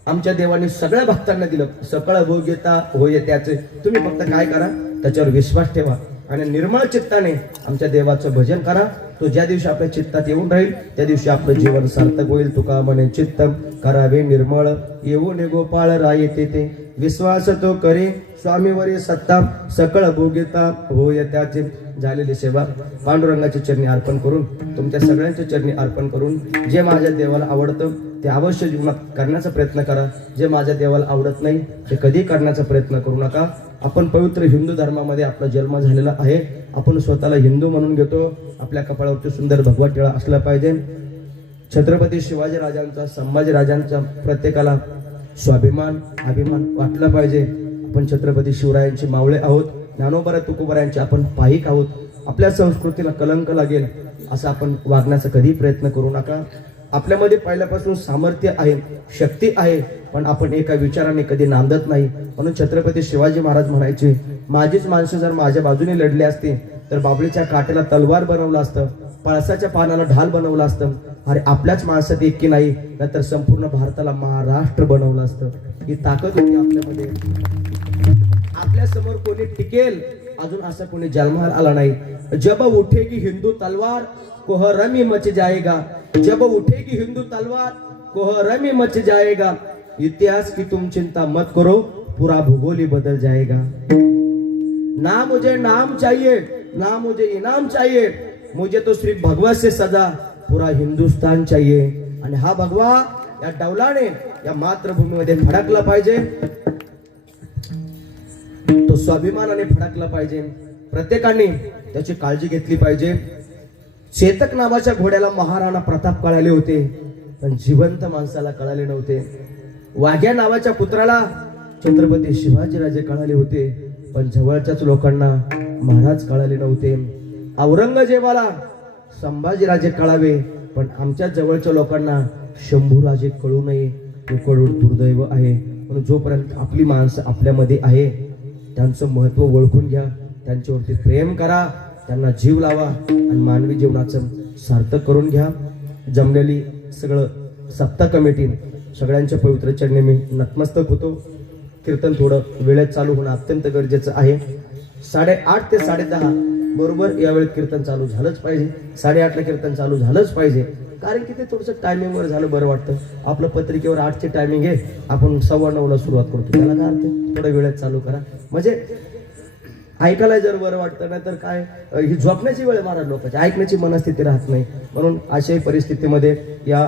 आमच्या देवाने सगळ्या भक्तांना दिलं. सकळ भोग्यता होय त्याचे. तुम्ही फक्त काय करा? त्याच्यावर विश्वास ठेवा आणि निर्मळ चित्ताने आमच्या देवाचं भजन करा. तो ज्या दिवशी आपल्या चित्तात येऊन राहील त्या दिवशी आपलं जीवन सार्थक होईल. तुका म्हणे चित्तम करावे निर्मळ, येऊन गोपाळ राये तेथे विश्वास तो करे स्वामीवरी सत्ता, सकळ भोग्यता होय त्याचे. झालेली सेवा पांडुरंगाच्या चरणी अर्पण करून, तुमच्या सगळ्यांच्या चरणी अर्पण करून, जे माझ्या देवाला आवडतं ते अवश्य जीवनात करण्याचा प्रयत्न करा. जे माझ्या देवाला आवडत नाही ते कधी करण्याचा प्रयत्न करू नका. आपण पवित्र हिंदू धर्मामध्ये आपला जन्म झालेला आहे. आपण स्वतःला हिंदू म्हणून घेतो. आपल्या कपाळावरती सुंदर भगवा टिळा असला पाहिजे. छत्रपती शिवाजी राजांचा, संभाजी राजांचा प्रत्येकाला स्वाभिमान अभिमान वाटला पाहिजे. आपण छत्रपती शिवरायांचे मावळे आहोत. ज्ञानोबा तुकोबारायांचे आपण पाईक आहोत. आपल्या संस्कृतीला कलंक लागेल असं आपण वागण्याचा कधी प्रयत्न करू नका. आपल्यामध्ये पहिल्यापासून सामर्थ्य आहे, शक्ती आहे, पण आपण एका विचाराने कधी नांदत नाही. म्हणून छत्रपती शिवाजी महाराज म्हणायचे, माझीच माणसं जर माझ्या बाजूने लढली असती तर बाबळीच्या काट्याला तलवार बनवलं असतं, पळसाच्या पानाला ढाल बनवलं असतं. अरे आपल्याच माणसात इतकी नाही तर संपूर्ण भारताला महाराष्ट्र बनवलं असतं. ही ताकद होती आपल्यामध्ये. आपल्या समोर कोणी टिकेल अजून असं कोणी जन्माला आला नाही. जब उठेगी हिंदू तलवार कोहरमी मच जाएगा. जब उठेगी हिंदू तलवार कोहरमी मच जाएगा. इतिहास की तुम चिंता मत करो, पूरा भूगोल ही बदल जाएगा. ना मुझे नाम चाहिए ना मुझे इनाम चाहिए, मुझे तो सिर्फ भगवा से सजा पूरा हिंदुस्तान चाहिए. आणि हा भगवा या डौलाने या मातृभूमीमध्ये फडकला पाहिजे. तो स्वाभिमानाने फडकला पाहिजे. प्रत्येकाने त्याची काळजी घेतली पाहिजे. चेतक नावाच्या घोड्याला महाराणा प्रताप कळाले होते पण जिवंत माणसाला कळाले नव्हते. वाघ्या नावाच्या पुत्राला छत्रपती शिवाजीराजे कळाले होते पण जवळच्याच लोकांना महाराज कळाले नव्हते. औरंगजेबाला संभाजीराजे कळावे पण आमच्या जवळच्या लोकांना शंभूराजे कळू नये. हे कळून दुर्दैव आहे. म्हणून जोपर्यंत आपली माणसं आपल्यामध्ये आहे त्यांचं महत्व ओळखून घ्या, त्यांच्यावरती प्रेम करा, त्यांना जीव लावा आणि मानवी जीवनाचं सार्थक करून घ्या. जमलेली सगळं सप्ताह कमिटी सगळ्यांच्या पवित्र चरणी मी नतमस्तक होतो. कीर्तन थोडं वेळेत चालू होणं अत्यंत गरजेचं आहे. 8:30 ते 10:30 बरोबर यावेळी कीर्तन चालू झालंच पाहिजे. 8:30ला कीर्तन चालू झालंच पाहिजे. कारण की ते थोडंसं टायमिंगवर झालं बरं वाटतं. आपलं पत्रिकेवर 8ची टायमिंग आहे, आपण 9:15ला सुरुवात करतो. त्याला काय अर्थ? थोडं वेळेत चालू करा म्हणजे ऐकायला जर बरं वाटतं नाही तर काय ही झोपण्याची वेळ महाराज लोकांची ऐकण्याची मनस्थिती राहत नाही. म्हणून अशाही परिस्थितीमध्ये या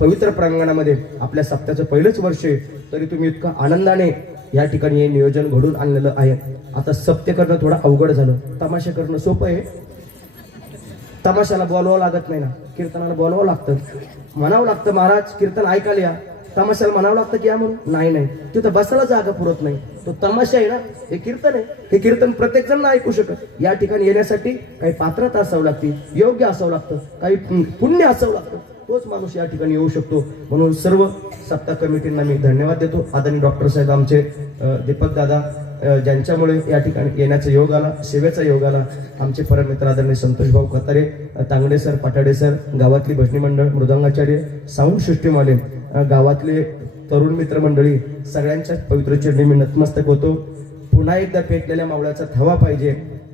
पवित्र प्रांगणामध्ये आपल्या सप्त्याचं पहिलंच वर्ष आहे तरी तुम्ही इतका आनंदाने या ठिकाणी हे नियोजन घडून आणलेलं आहे. आता सत्य करणं थोडं अवघड झालं. तमाशा करणं सोपं आहे. तमाशाला बोलवावं लागत नाही ना, कीर्तनाला बोलवावं लागतं, म्हणावं लागतं महाराज कीर्तन ऐकायला या. तमाशाला म्हणावं लागतं की या म्हणून नाही नाही, तिथं बसायला जागा पुरत नाही. तो तमाशा आहे ना, हे कीर्तन आहे. हे कीर्तन प्रत्येक जण नाही ऐकू शकत. या ठिकाणी येण्यासाठी काही पात्रता असावं लागते, योग्य असावं लागतं, काही पुण्य असावं लागतं, तोच माणूस या ठिकाणी येऊ शकतो. म्हणून सर्व सप्ताह कमिटींना मी धन्यवाद देतो. आदरणीय डॉक्टर साहेब आमचे दीपक दादा, ज्यांच्यामुळे या ठिकाणी येण्याचा योग आला, सेवेचा योग आला. आमचे परममित्र आदरणीय संतोष भाऊ खतारे, तांगडे सर, पाटाडे सर, गावातली भजनी मंडळ, मृदंगाचार्य, साऊंड सिस्टीमवाले, गावातले तरुण मित्र मंडळी, सगळ्यांच्या पवित्र चरणी मी नतमस्तक होतो. पुन्हा एकदा पेटलेल्या मावळ्याचा थवा पाहिजे,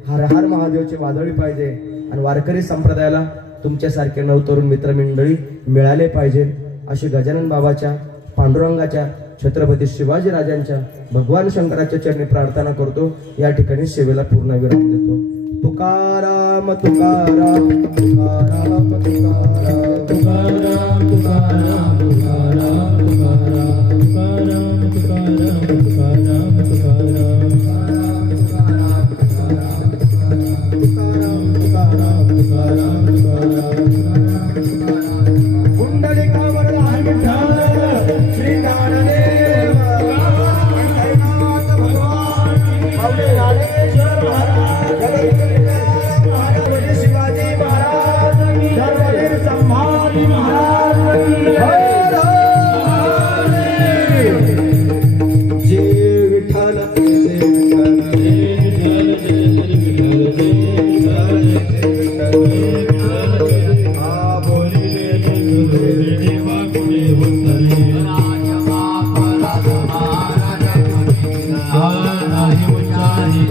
हर हर महादेवचे वादळी पाहिजे आणि वारकरी संप्रदायाला तुमच्यासारखे नवतरुण मित्रमंडळी मिळाले पाहिजे अशी गजानन बाबाच्या, पांडुरंगाच्या, छत्रपती शिवाजी राजांच्या, भगवान शंकराच्या चरणी प्रार्थना करतो. या ठिकाणी सेवेला पूर्ण विराम देतो. तुकाराम तुकाराम तुकाराम तुकाराम तुकाराम तुकाराम तुकाराम तुकाराम तुकाराम तुकाराम तुकाराम तुकाराम कुंडलिकावर लहान विठ्ठल श्री ज्ञानदेव पंढरीनाथ भगवान माऊली ज्ञानेश्वर महाराज, शिवाजी महाराज, धर्मवीर संभाजी महाराज, जय विठ्ठल नाही उच्चारी